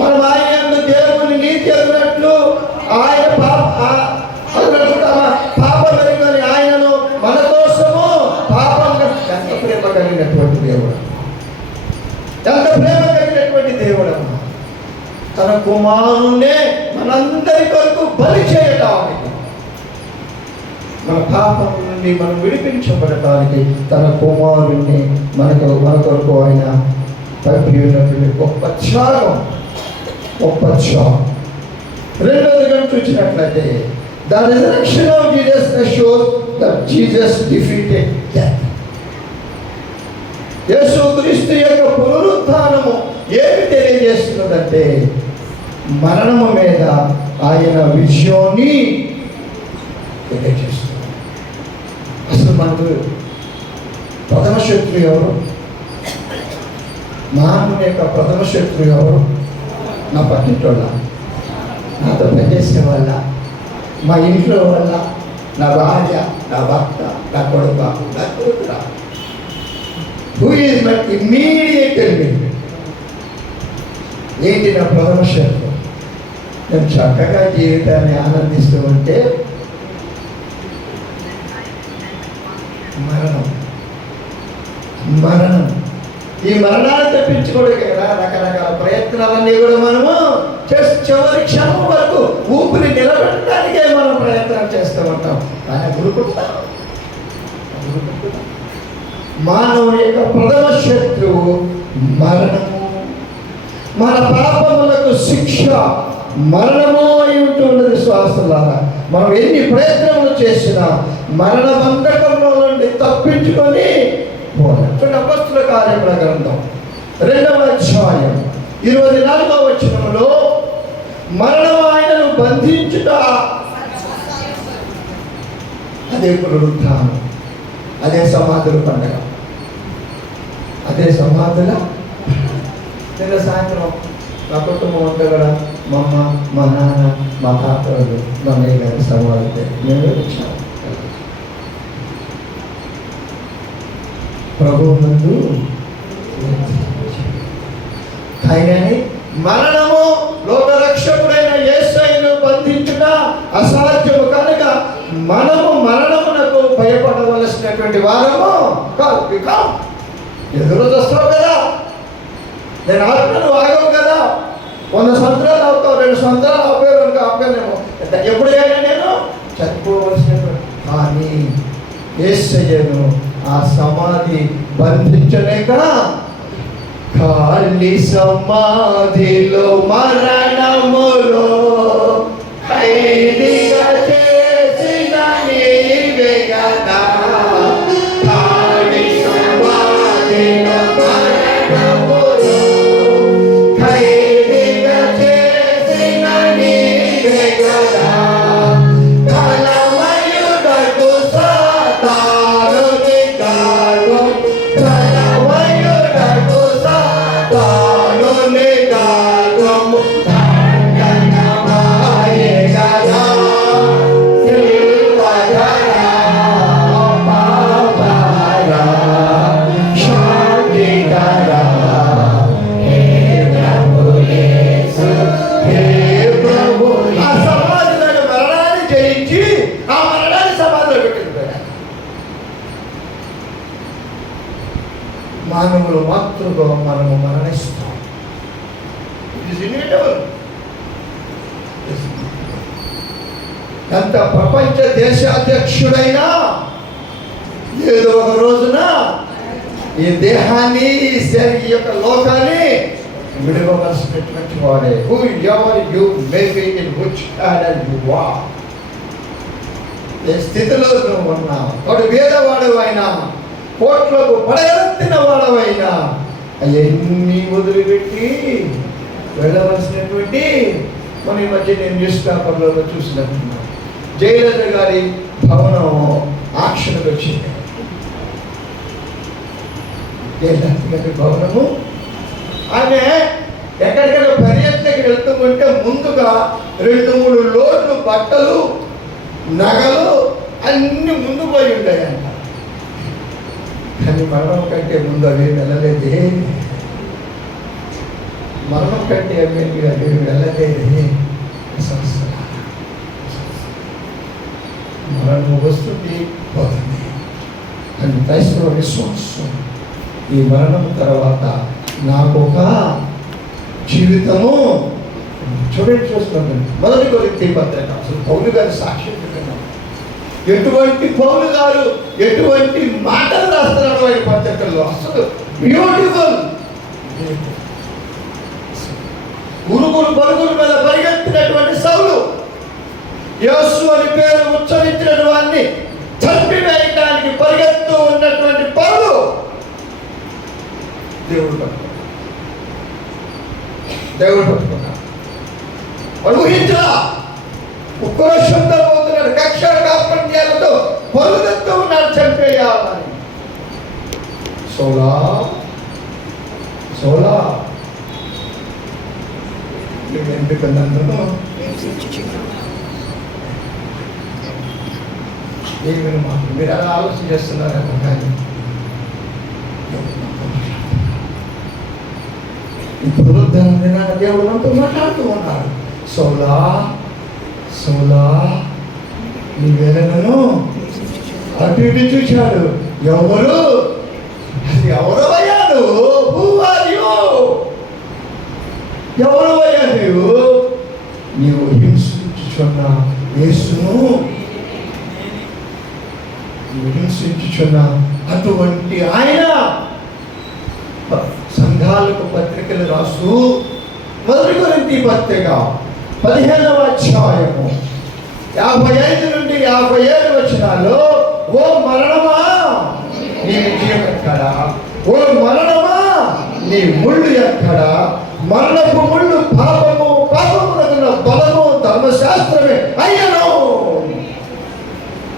మనం ఆయన దేవుని నీతి అన్నట్లు ఆయన పాపమెరుగని ఆయనను మన కోసము పాపంగా, ఎంత ప్రేమ కలిగినటువంటి దేవుడు, ఎంత ప్రేమ కలిగినటువంటి దేవుడు, తన కుమారుణ్ణే మనందరి కొరకు బలి చేయటానికి, మన పాపం నుండి మనం విడిపించబడటానికి తన కుమారుణ్ణి మన కొరకు ఆయన పంపి ఉన్నటువంటి గొప్ప త్యాగం. రెండవదిగా చూసినట్లయితే, the resurrection of Jesus shows that Jesus defeated death. యేసుక్రీస్తు యొక్క పునరుత్థానము ఏమి తెలియజేస్తున్నదంటే, మరణము మీద ఆయన విజయాన్ని తెలియజేస్తుంది. అసలు మనకు ప్రథమ శత్రువు ఎవరు? మానవుని యొక్క ప్రథమ శత్రువు ఎవరు? నా పక్కింటోళ్ళ, నాతో పనిచేసే వాళ్ళ, మా ఇంట్లో వల్ల, నా భార్య, నా భర్త, నా కొడుకురా. Who is my immediate enemy? ఏంటి నా ప్రథమ శత్రువు? నేను చక్కగా జీవితాన్ని ఆనందిస్తూ ఉంటే మరణం ఈ మరణాన్ని తెప్పించుకోవడానికి కదా రకరకాల ప్రయత్నాలన్నీ కూడా మనము చివరి క్షణం వరకు ఊపిరి నిలబెట్టడానికే మనం ప్రయత్నాలు చేస్తూ ఉంటాం. ఆయన గురుకుంటాం. మానవుని యొక్క ప్రథమ శత్రువు మరణము. మన పాపములకు శిక్ష మరణము అయి ఉంటున్నది. శ్వాసలారా మనం ఎన్ని ప్రయత్నములు చేసినా మరణ బంధకంలో నుండి తప్పించుకొని అపొస్తలుల కార్యముల గ్రంథం 2వ అధ్యాయం 24వ వచనములో, మరణం ఆయనను బంధించుట, అదే పునరుత్థానం, అదే సమాధుల పండుగ, అదే సమాధుల. నిన్న సాయంత్రం నా కుటుంబం అంతా కూడా మా అమ్మ, మా నాన్న, మా తాతలు, మా అన్నయ్య గారి సమాధి మేము వచ్చాము. ప్రభువు నందు ఆయనని మరణము లోకరక్షకుడైన యేసయ్యను బంధించుట అసాధ్యము కనుక మనము మరణమునకు భయపడవలసినటువంటి వారము కాదు. ఎదురు చూస్తావు కదా, నేను ఆత్మను ఆగవు కదా, 100 సంవత్సరాలు అవుతావు, 2 సంవత్సరాలు ఆపేమో ఎప్పుడైనా నేను చనిపోవలసినటువంటి. కానీ యేసయ్యను ఆ సమాధి బంధించలేక ఖాళీ సమాధిలో మరణములో ఖైదీగా చేసిన నీవే కదా. ఖాళీ సమాధిలో మరణములో ఖైదీగా చేసిన నీవే కదా. కలవయుడకు సాతానుని గాను, కలవయుడకు సాతానుని గాను దండనమాయె కదా. సిల్వధరా పాపహరా శాంతికరా హే ప్రభు యేసు, హే ప్రభు. ఆ సమాధిలో మరణాన్ని జయించి ఆ మరణాన్ని సమాధిలో పెట్టిపోయాడు. మానవులు మాతృగా మనము మరణిస్తాం. ఎంత ప్రపంచ దేశాధ్యక్షుడైనా ఏదో ఒక రోజున ఈ దేహాన్ని, ఈ యొక్క లోకాన్ని విడవలసినటువంటి వాడే. Whoever you may be in which order you are, ఏ స్థితిలో నువ్వు ఉన్నావు, వాడు వేదవాడవైనా, కోట్లకు పడగలెత్తిన వాడవైనా, అవన్నీ వదిలిపెట్టి వెళ్ళవలసినటువంటి. మన ఈ మధ్య నేను న్యూస్ పేపర్లో చూసినట్టున్నాను, జయలలిత గారి భవనం ఆక్షన్కి వచ్చింది. జయలలిత గారి భవనము, ఆమె ఎక్కడికైనా పర్యటనకి వెళ్తూ ఉంటే ముందుగా 2-3 లోడ్లు బట్టలు, నగలు అన్ని ముందు పోయి ఉంటాయంట. కానీ మరణం కంటే ముందు అవి వెళ్ళలేదే. మరణం కంటే అవి వెళ్ళలేదే. మరణం వస్తుంది, పోతుంది. అని క్రైస్తవ విశ్వాసం, ఈ మరణం తర్వాత నాకు ఒక జీవితము. చూడండి, చూస్తున్నాను 1 కొరింథీ పత్రిక. అసలు పౌలు గారి సాక్ష్యం పెట్టినాం. ఎటువంటి పౌలు గారు ఎటువంటి మాటలు రాస్తున్నారు ఆయన పత్రికల్లో, అసలు బ్యూటిఫుల్. ఉరుగులు పరుగుల మీద పరిగెత్తినటువంటి సౌలు, యేసు అని పేరు ఉచ్చరించిన వారిని చంపివేయడానికి పరిగెత్తు ఉన్నటువంటి పౌలు దేవుడు పట్టుకున్నాడు. వాడు ఊహించలా, ఉక్రోషంతో పోతున్నాడు, కక్ష కార్పణ్యాలతో పరుగుతూ ఉన్నాడు చంపేయాలని. సోలా ఎందుకు నన్ను ఏమైనా మాట మీరు అలా ఆలోచన చేస్తున్నారేమో, కానీ ఇప్పుడు దేవుడు మనతో మాట్లాడుతూ ఉన్నాడు. సౌలా నీ వేదనను అటు ఇటు చూశాడు. ఎవరు అయ్యాడు? ఎవరు అయ్యా నీవు హింసించుచున్న యేసును, హింసించుచున్న అటువంటి ఆయన సంఘాలకు పత్రికలు రాస్తూ 1 కొరింథీ పత్రిక 15వ అధ్యాయము 55 నుండి 57 వచనాల్లో, ఓ మరణమా నీ విజయం ఎక్కడా? ఓ మరణమా నీ ముళ్ళు ఎక్కడా? మరణపు ముళ్ళు పాపము, పాపమునకు బలము ధర్మశాస్త్రమే అయ్యను.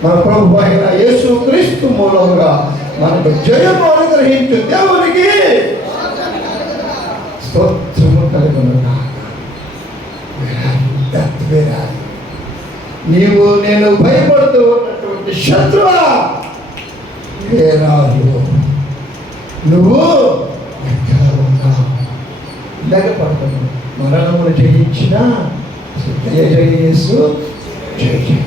మన ప్రభు అయిన యేసు క్రీస్తు మూలముగా మనకు జయము అనుగ్రహించు దేవునికి స్తోత్రము కలుగునుగాక. నీవు నేను భయపడుతూ ఉన్నటువంటి శత్రువా, నువ్వు ఎక్కడ ఉన్నావు? లేకపోతున్నావు. మరణమును జయించిన జయ జయ యేసు, జయ జయ.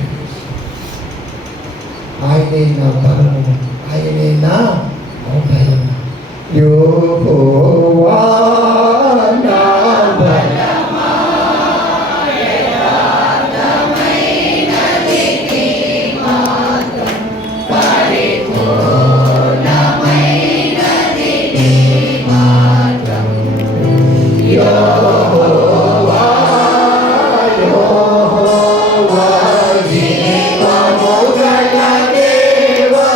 ఆయనే నా బలము, ఆయనే నా అభయం. యెహోవా నా బలమా, యథార్థమైనది నీ మార్గం, పరిపూర్ణమైనది నీ మార్గం. యెహోవా, యెహోవా జీవము గల దేవా,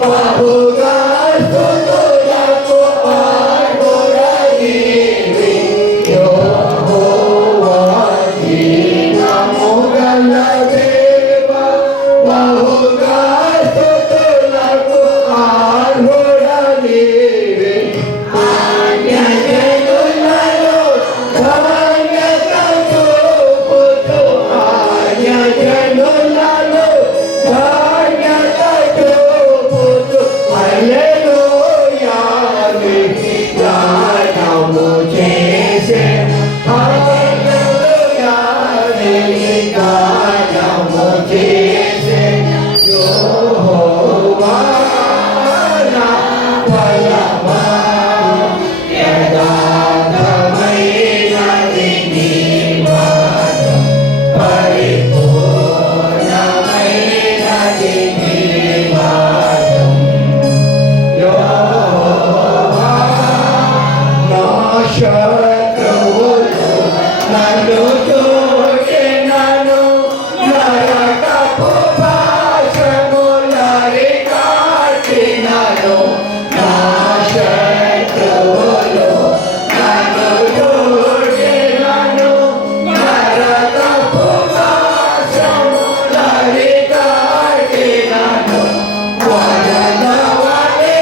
బహుగా స్తుతులకు అర్హుడవీవి. యెహోవా జీవము గల దేవా, బహుగా స్తుతులకు అర్హుడవీవి. అన్యజనులలో ధన్యత చూపుతూ, అన్యజనులలో ధన్యత చూపుతూ, హల్లెలూయా నీకు గానము చేసెను. హల్లెలూయా నీకు గానము చేసెను. యెహోవా నా బలమా, యథార్థమైనది నీ మార్గం, పరిపూర్ణమైనది నీ మార్గం. యెహోవా నా శత్రువులు నన్ను చూచెనను, నరకపు పాశములరికాటినను. నా శత్రువులు నన్ను చూచెనను, నరకపు పాశములరికాటినను. వరదవలె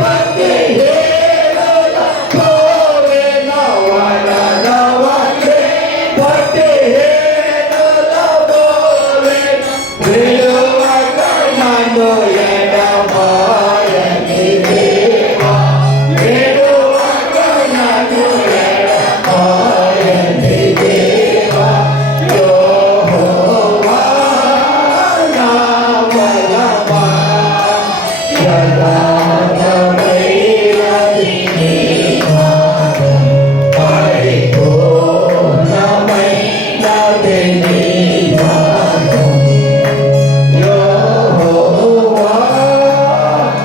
భక్తిహీనుల పోవెన, వరదవలె భక్తిహీనుల పోవెన. విడువక నన్ను ఎడబాయని దేవా, విడువక నన్ను ఎడబాయని దేవా. యెహోవా నా బలమా, యథార్థమైనది నీ మార్గం, పరిపూర్ణమైనది నీ మార్గం. యెహోవా.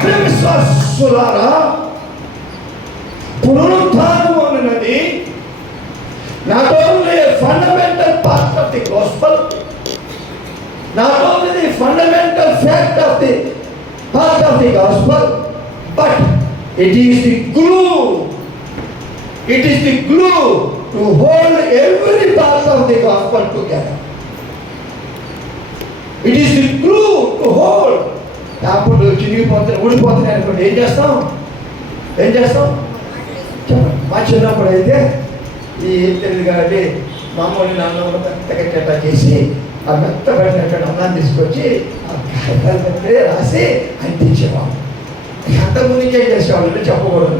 ప్రియ విశ్వాసులారా, పునరుత్థానం అన్నది not only a fundamental part of the gospel, not only the fundamental fact of the part of the gospel, but it is the glue. It is the glue to hold every part of the gospel together. It is the glue to hold. అప్పుడు చినిగిపోతే ఊడిపోతున్నాయి అనుకోండి, ఏం చేస్తాం? చెప్పండి. మా చిన్నప్పుడు అయితే ఈ తెలియదు కాబట్టి మామూలు అన్నంలో మెత్తగా చెట్టా చేసి ఆ మెత్త పడినటువంటి అన్నాన్ని తీసుకొచ్చి ఆ కాగితాల మీద రాసి అంటించేవాళ్ళు. అంతకుముందు ఏం చేసేవాళ్ళు చెప్పకూడదు.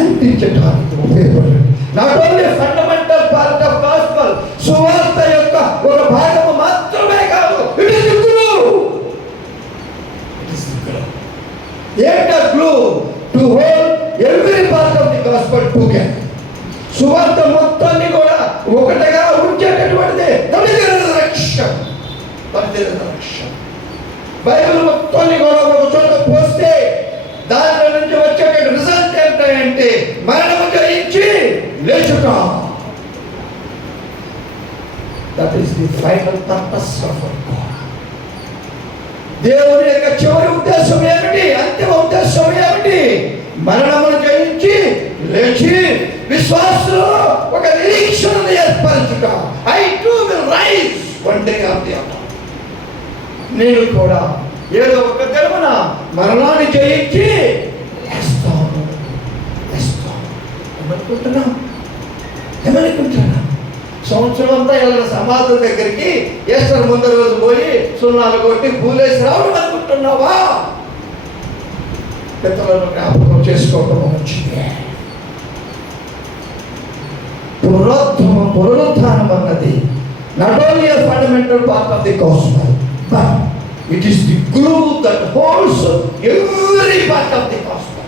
అందించడానికి ఉపయోగపడండి. Not only fundamental part of gospel, సువార్త యొక్క ఒక భాగము మాత్రమే కాదు. It is the glue. ఏంట glue? To hold every part of the gospel together. సువార్త మొత్తాన్ని కూడా ఒకటిగా ఉంచేటటువంటిది రక్షణ. బైబిల్ మొత్తాన్ని కూడా ఒక చోట పోస్తే దాంట్లో నుంచి వచ్చే రిజల్ట్ ఏంటంటే మరణము జయించి లేచుట. That is the final purpose of God. దేవుని యొక్క చివరి ఉద్దేశం ఏమిటి? అంతిమ ఉద్దేశం ఏమిటి? మరణమును జయించి లేచి విశ్వాసంలో ఒక నిరీక్షణను ఏర్పరచుట. I too will rise one day of the hour. నేను కూడా ఏదో ఒక దినమున మరణాన్ని జయించి లేస్తాను. ఏమనుకుంటున్నా? సంవత్సరం అంతా ఇలా సమాధుల దగ్గరికి ఈస్టర్ ముందు రోజు పోయి సున్నాలు కొట్టి పూలేసి రావడం అనుకుంటున్నావా? పితలను జ్ఞాపకం చేసుకోవడం మంచిదే. not only a fundamental part of the gospel, but it is the glue that holds every part of the gospel.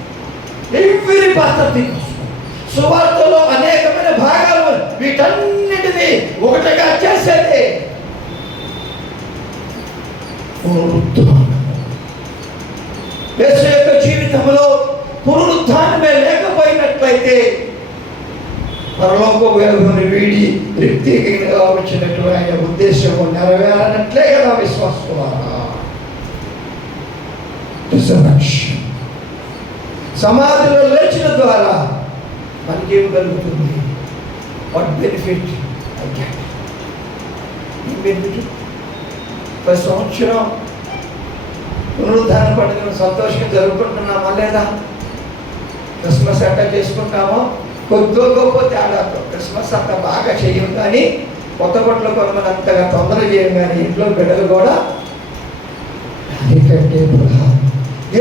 Every part of the gospel. సువార్తలో అనేకమైన భాగాలు, వీటన్నిటినీ ఒకటిగా చేసేది పునరుద్ధానం. యేసు యొక్క జీవితంలో పునరుద్ధానమే లేకపోయినట్లయితే పరలోక వైభవాన్ని వీడి రిక్తిగా వచ్చినటువంటి ఆయన ఉద్దేశము నెరవేరనట్లే కదా విశ్వాసులారా. సమాధిలో లేచిన ద్వారా మనకేం కలుగుతుంది? What benefit? ఏం బెనిఫిట్? ప్రతి సంవత్సరం పునరుద్ధాన పండుగను సంతోషంగా జరుపుకుంటున్నామా లేదా? క్రిస్మస్ అట్లా చేసుకుంటామో కొద్దో గొప్ప తేడాతో. క్రిస్మస్ అంత బాగా చేయం, కానీ కొత్త బట్టలు కొనమని అంతగా తొందర చేయం, కానీ ఇంట్లో బిడ్డలు కూడా దానికంటే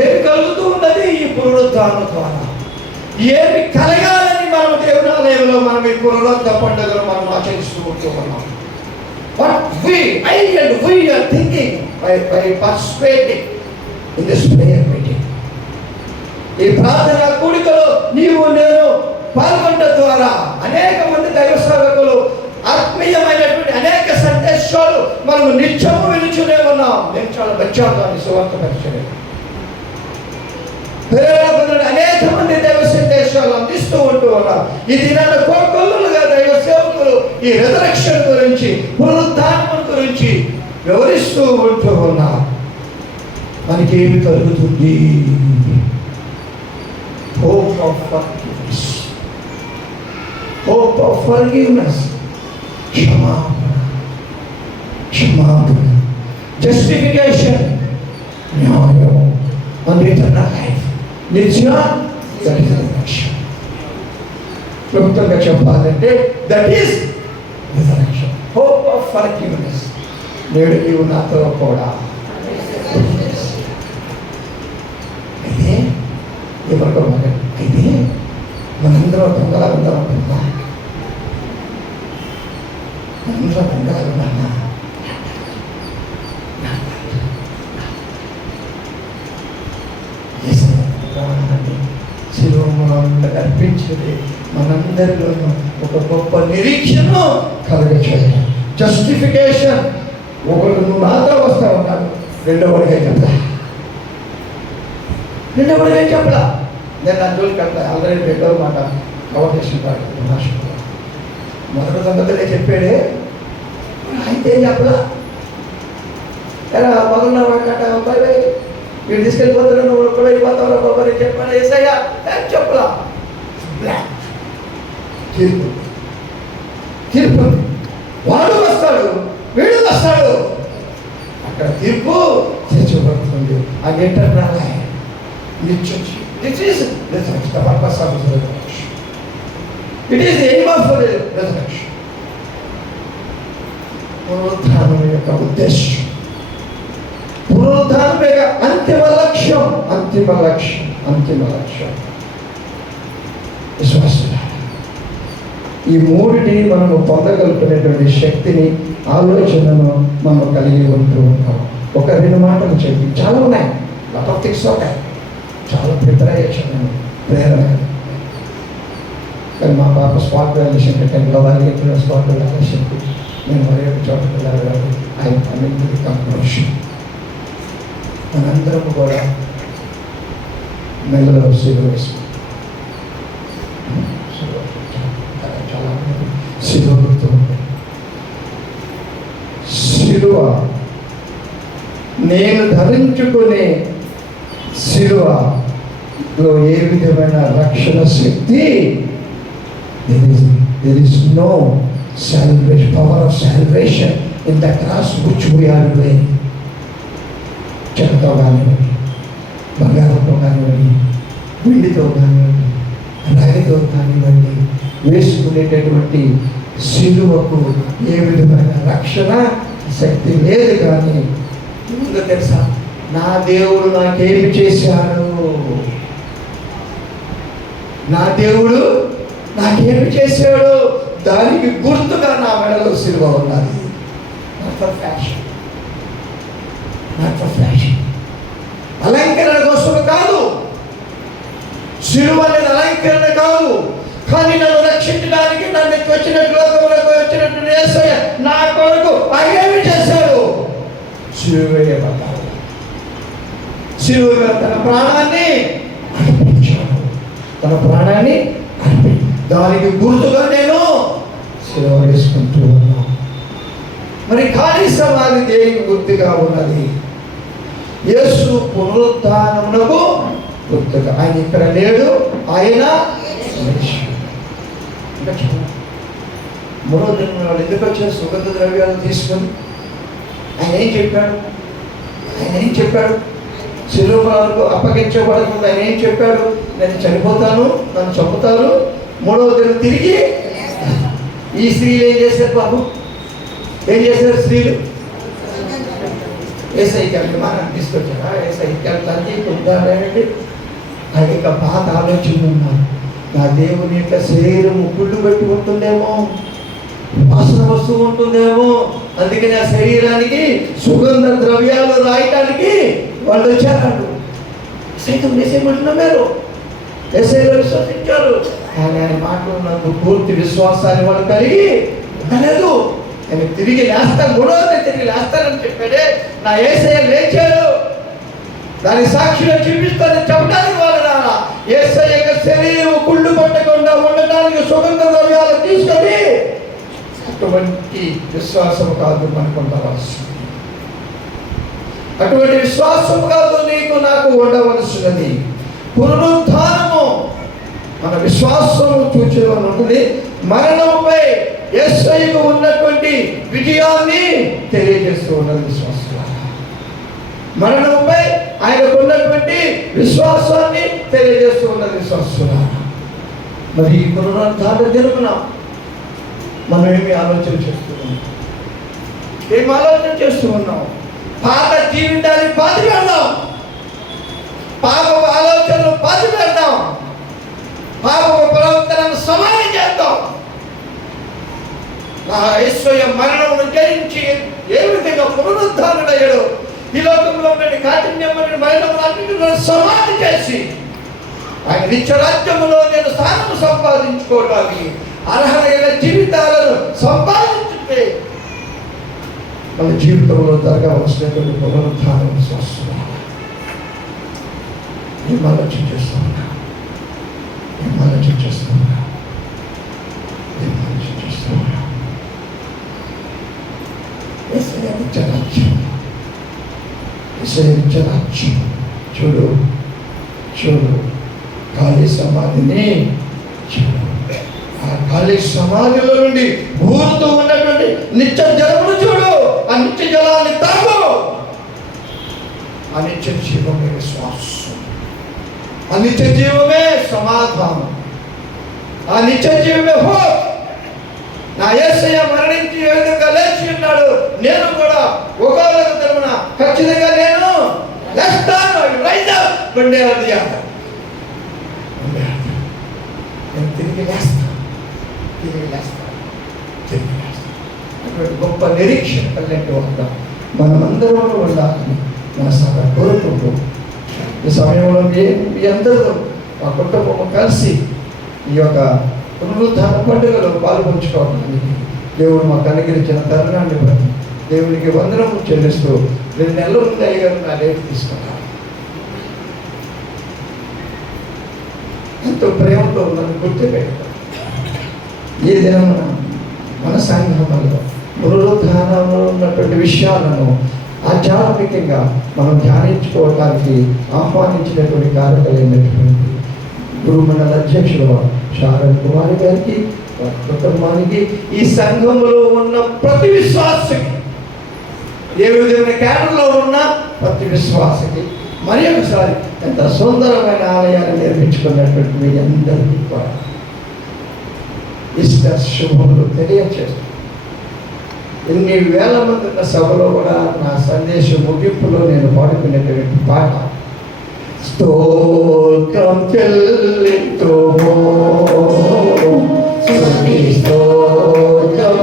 ఏమి కలుగుతూ ఉన్నది ఈ పునరుద్ధానం ద్వారా? ఏమి కలగాలని మనం దేవుని ఆలయంలో మనం ఈ పునరుద్ధ పండుగను మనం ఆచరిస్తూ ఉంటున్నాం. What we are thinking by participating in this prayer meeting. ఈ ప్రార్థన కూడికలో నీవు నేను పాల్గొనడం ద్వారా అనేక మంది దైవ సేవకులు ఆత్మీయమైనటువంటి అనేక సందేశాలు మనం నిత్యము వినుచునే ఉన్నాం. నేను చాలా బచ్చాను సువార్త పరిచయం అనేక మంది దైవ సందేశాలు అందిస్తూ ఉంటూ ఉన్నారు. ఈ దినాన కోకొల్లుగా దైవ సేవకులు ఈ రిజరెక్షన్ గురించి, పునరుద్ధానం గురించి వివరిస్తూ ఉంటూ ఉన్నారు. మనకి ఏమి కలుగుతుంది? Hope of forgiveness. Hope of forgiveness, క్షమాపణ, జస్టిఫికేషన్, న్యాయం, ఇటర్నల్ లైఫ్, నిత్య రక్షణ. క్లుప్తంగా చెప్పాలంటే that is resurrection, hope of forgiveness. నేడు నీవు నాతో కూడా అయితే ఎవరికోవాలి? అయితే మనందరూ దొంగలా ఉందాం కదా, మనందరూ దొంగలా ఉన్నామా? శిలువను అర్పించేది మనందరిలోనూ ఒక గొప్ప నిరీక్షణ కలగచేయాలి. జస్టిఫికేషన్, ఒకరు నువ్వు నాతో వస్తా ఉన్నాడు, రెండవడిగా చెప్పలా. నేను నా జోలికి వెళ్తా. ఆల్రెడీ రెండవ మాట కవర్ చేసిన భాష. మొదటి సంగతినే చెప్పాడే, అయితే చెప్పలా. ఎలా మొదలు అబ్బాయి వీడు తీసుకెళ్ళిపోతాడు, నువ్వు ఒక్కడ వెళ్ళిపోతావు బాబా చెప్పాడు. ఏసయ్యా చెప్పలా. తీర్పు తీర్పు, వాడు వస్తాడు, వీడు వస్తాడు. అక్కడ తీర్పు తీర్చబడుతుంది. అది ఏంటన్నా నిత్యం. This is resurrection, the purpose of resurrection. It is the aim of resurrection. పునరుద్ధానం యొక్క ఉద్దేశం, పునరుద్ధానం యొక్క అంతిమ లక్ష్యం, అంతిమ లక్ష్యం విశ్వాసం. ఈ మూడిని మనము పొందగలుగుతున్నటువంటి శక్తిని, ఆలోచనను మనం కలిగి ఉంటూ ఉంటాం. ఒక రెండు మాటలు చెప్పి చాలా ఉన్నాయి, లాట్ ఆఫ్ థింగ్స్ ఉంటాయి, చాలా ప్రిపరేషన్, ప్రేరణ. కానీ మా పాప స్పాట్ వాల్యుయేషన్ టైంలో వారికి ఎక్కడ స్పాట్ వాల్యుయేషన్ నేను మరి ఒక చోటకి వెళ్ళాలి. కంక్లూషన్ మనందరం కూడా నెలలో సిలువ వేసుకుంటాం. చాలా సిలువ గుర్తు ఉంటాయి. సిలువ నేను ధరించుకునే సిలువలో ఏ విధమైన రక్షణ శక్తి, there is no salvation, power of salvation in the cross which we are wearing. చెక్కతో కానివ్వండి, బంగారంతో కానివ్వండి, వెండితో కానివ్వండి, రాగితో కానివ్వండి, వేసుకునేటటువంటి సిలువకు ఏ విధమైన రక్షణ శక్తి లేదు. కానీ ముందు తెలుసా, నా దేవుడు నాకేమి చేశాడు, నా దేవుడు నాకేమి చేశాడు, దానికి గుర్తుగా నా మెడలో సిలువ ఉన్నది. For fashion, not for fashion. అలంకరణ కోసం కాదు, సిలువ అనేది అలంకరణ కాదు. కానీ నన్ను రక్షించడానికి నన్ను వచ్చినట్టు లోకంలోకి వచ్చినట్టు యేసయ్య నా కొరకు ఆయన ఏమి చేశాడు? సిలువ వేయబడ్డాడు. సిలువ తన ప్రాణాన్ని అర్పించాడు. తన ప్రాణాన్ని దానికి గుర్తుగా నేను సిలువ వేసుకుంటూ ఉన్నాను. మరి ఖాళీ సమాధి దేనికి గుర్తుగా ఉన్నది? యేసు పునరుత్థానమునకు గుర్తుగా. ఆయన ఇక్కడ లేడు, ఆయన మూడో దినం వాళ్ళు ఎందుకు వచ్చారు? సుగంధ ద్రవ్యాలు తీసుకొని. ఆయన ఏం చెప్పాడు? శిలువకు అప్పగించబడకుండా ఆయన ఏం చెప్పాడు? నేను చనిపోతాను, నన్ను చంపుతారు, మూడవ దినం తిరిగి. ఈ స్త్రీలు ఏం చేశారు? బాబు ఏం చేశారు? స్త్రీలు ఏసైకి అభిమానం తీసుకొచ్చారా? ఏసైకి వెళ్తానికి పొద్దాడండి. అనేక పాత ఆలోచనలు ఉన్నారు. నా దేవుని యొక్క శరీరము కుళ్ళు పెట్టి ఉంటుందేమో, వాసన వస్తూ ఉంటుందేమో, అందుకని ఆ శరీరానికి సుగంధ ద్రవ్యాలు రాయటానికి వాళ్ళు వచ్చారు. సైతం వేసేయమంటున్నా మీరు ఏసైలో విశ్వసించారు. కానీ ఆయన మాటలు నాకు పూర్తి విశ్వాసాన్ని వాళ్ళు కలిగి ఉండలేదు. నేను తిరిగి లేస్తాను, కూడా తిరిగి లేస్తానని చెప్పాడే. నా యేసయ్య లేచాడు, దాని సాక్షిలో చూపిస్తానని చెప్పడానికి వాళ్ళు రాలా. యేసయ్య యొక్క శరీరం కుళ్ళు పట్టకుండా ఉండటానికి సుగంధ ద్రవ్యాలు తీసుకొని అటువంటి విశ్వాసం కాదు మనకు ఉండవలసింది. అటువంటి విశ్వాసం కాదు నీకు నాకు ఉండవలసినది. పునరుత్థానము మన విశ్వాసము సూచన ఉంటుంది. మరణంపై యేసయ్యకు ఉన్నటువంటి విజయాన్ని తెలియజేస్తూ ఉన్నది విశ్వాసం. మరణంపై ఆయనకు ఉన్నటువంటి విశ్వాసాన్ని తెలియజేస్తూ ఉన్నది విశ్వాసం. మరి ఈ పునరుత్థాన దినమున మనం ఏమి ఆలోచన చేస్తూ ఉన్నాం? పాత జీవితాన్ని పాతి పెడదాం, పాప ఆలోచనలు పాతి పెడదాం, పాప ప్రవర్తనను సమానం చేద్దాం. నా యేసయ్య మరణమును జయించి ఏ విధంగా పునరుద్ధానుడయ్యాడు, ఈ లోకంలో ఉన్న కాఠిన్యం మరణములన్నింటినీ సమాధి చేసి ఆయన నిత్యరాజ్యములో నేను స్థానం సంపాదించుకోవడానికి అర్హమైన జీవితాలను సంపాదించుంటే మన జీవితంలో జరగవలసినటువంటి పునరుద్ధానం విశ్వాసం. ఏం ఆలోచన చేస్తున్నా? చూడు ఖాళీ సమాధిని చూడు. ఆ ఖాళీ సమాధిలో నుండి ఊరుతూ ఉన్నటువంటి నిత్య జలమును చూడు. ఆ నిత్య జలాన్ని తాగు. ఆ నిత్య జీవమే విశ్వాసం, ఆ నిత్య జీవమే సమాధానం, ఆ నిత్య జీవమే హోప్. నా యేసయ్య మరణించి ఏ విధంగా లేచి ఉన్నాడు, నేను కూడా ఒకవేళ తరమున ఖచ్చితంగా నేను లేస్తాను. నేను తిరిగి లేస్తాను. అటువంటి గొప్ప నిరీక్షణ కలిగినట్టు ఉంటాం మనమందరం ఉండాలని నా సభ కోరుకుంటూ ఈ సమయంలో మీ అందరూ మా కుటుంబం కలిసి ఈ యొక్క పునరుద్ధాన పండుగలో పాల్పంచుకోవాలని దేవుడు మాకు అనుగ్రహించిన తరుణాన్ని బట్టి దేవునికి వందనము చెల్లిస్తూ 2 నెలలు ఉన్నాయి గారు నా డేట్ తీసుకున్నాను. ఎంతో ప్రేమతో నన్ను గుర్తుపెట్టాను. ఈ దినమున మన సంఘంలో పునరుద్ధానంలో ఉన్నటువంటి విషయాలను ఆధ్యాత్మికంగా మనం ధ్యానించుకోవడానికి ఆహ్వానించినటువంటి కార్యక్రమైనటువంటి గురుమండల అధ్యక్షుడు శారద కుమారి గారికి, కుటుంబానికి, ఈ సంఘంలో ఉన్న ప్రతి విశ్వాసకి, ఏ విధమైన క్యాడర్లో ఉన్న ప్రతి విశ్వాసకి మరి ఒకసారి ఎంత సుందరమైన ఆలయాన్ని నిర్మించుకున్నటువంటి మీ అందరికీ కూడా ఇష్ట శుభములు తెలియచేస్తాను. ఎన్ని వేల మంది ఉన్న సభలో కూడా నా సందేశం ముగింపులో నేను పాడుకునేటువంటి పాట స్తోత్రం చెల్లింతుము, స్తుతి స్తోత్రం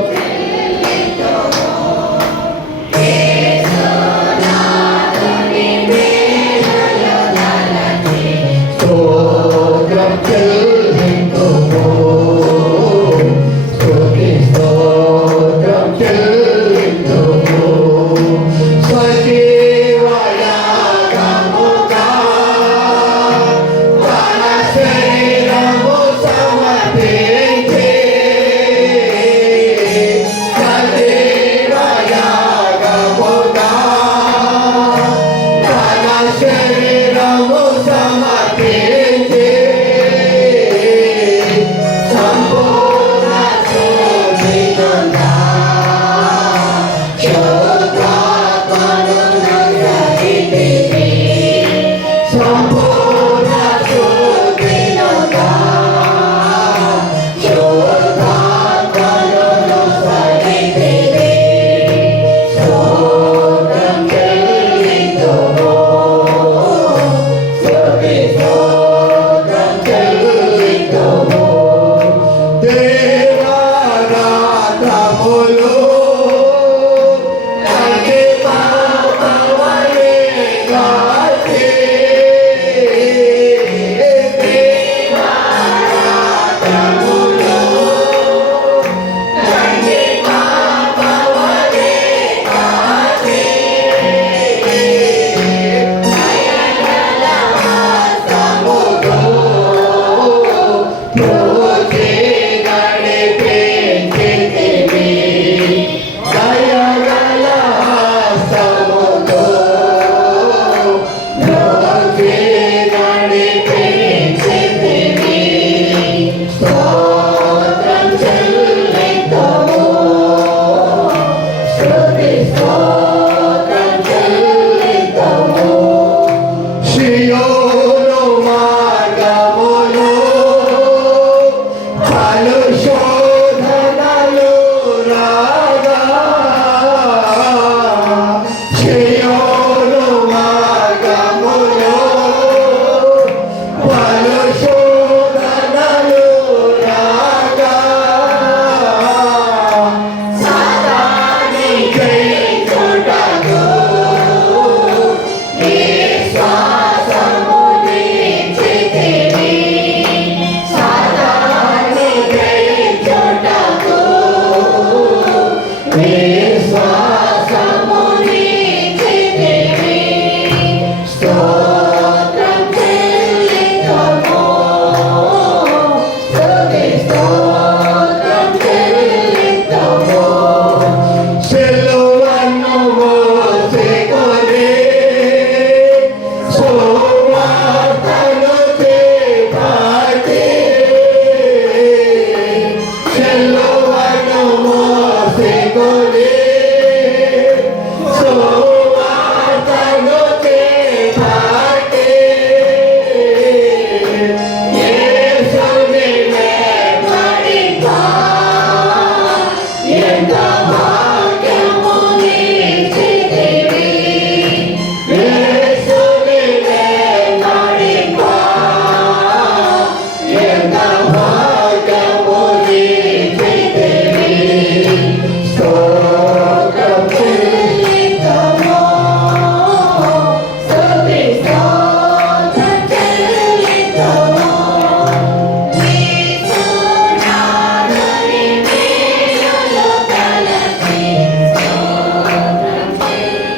విశ్వాసము నీచితివి. స్తోత్రం చెల్లింతుము. స్తుతి స్తోత్రం చెల్లింతుము. సిలువను మోసుకొని సువార్తను చేపట్టి, సిలువను మోసుకొని సువార్తను చేపట్టి, యేసుని వెంబడింపా ఎంత భాగ్యము నీచితివి. యేసుని వెంబడింపా ఎంత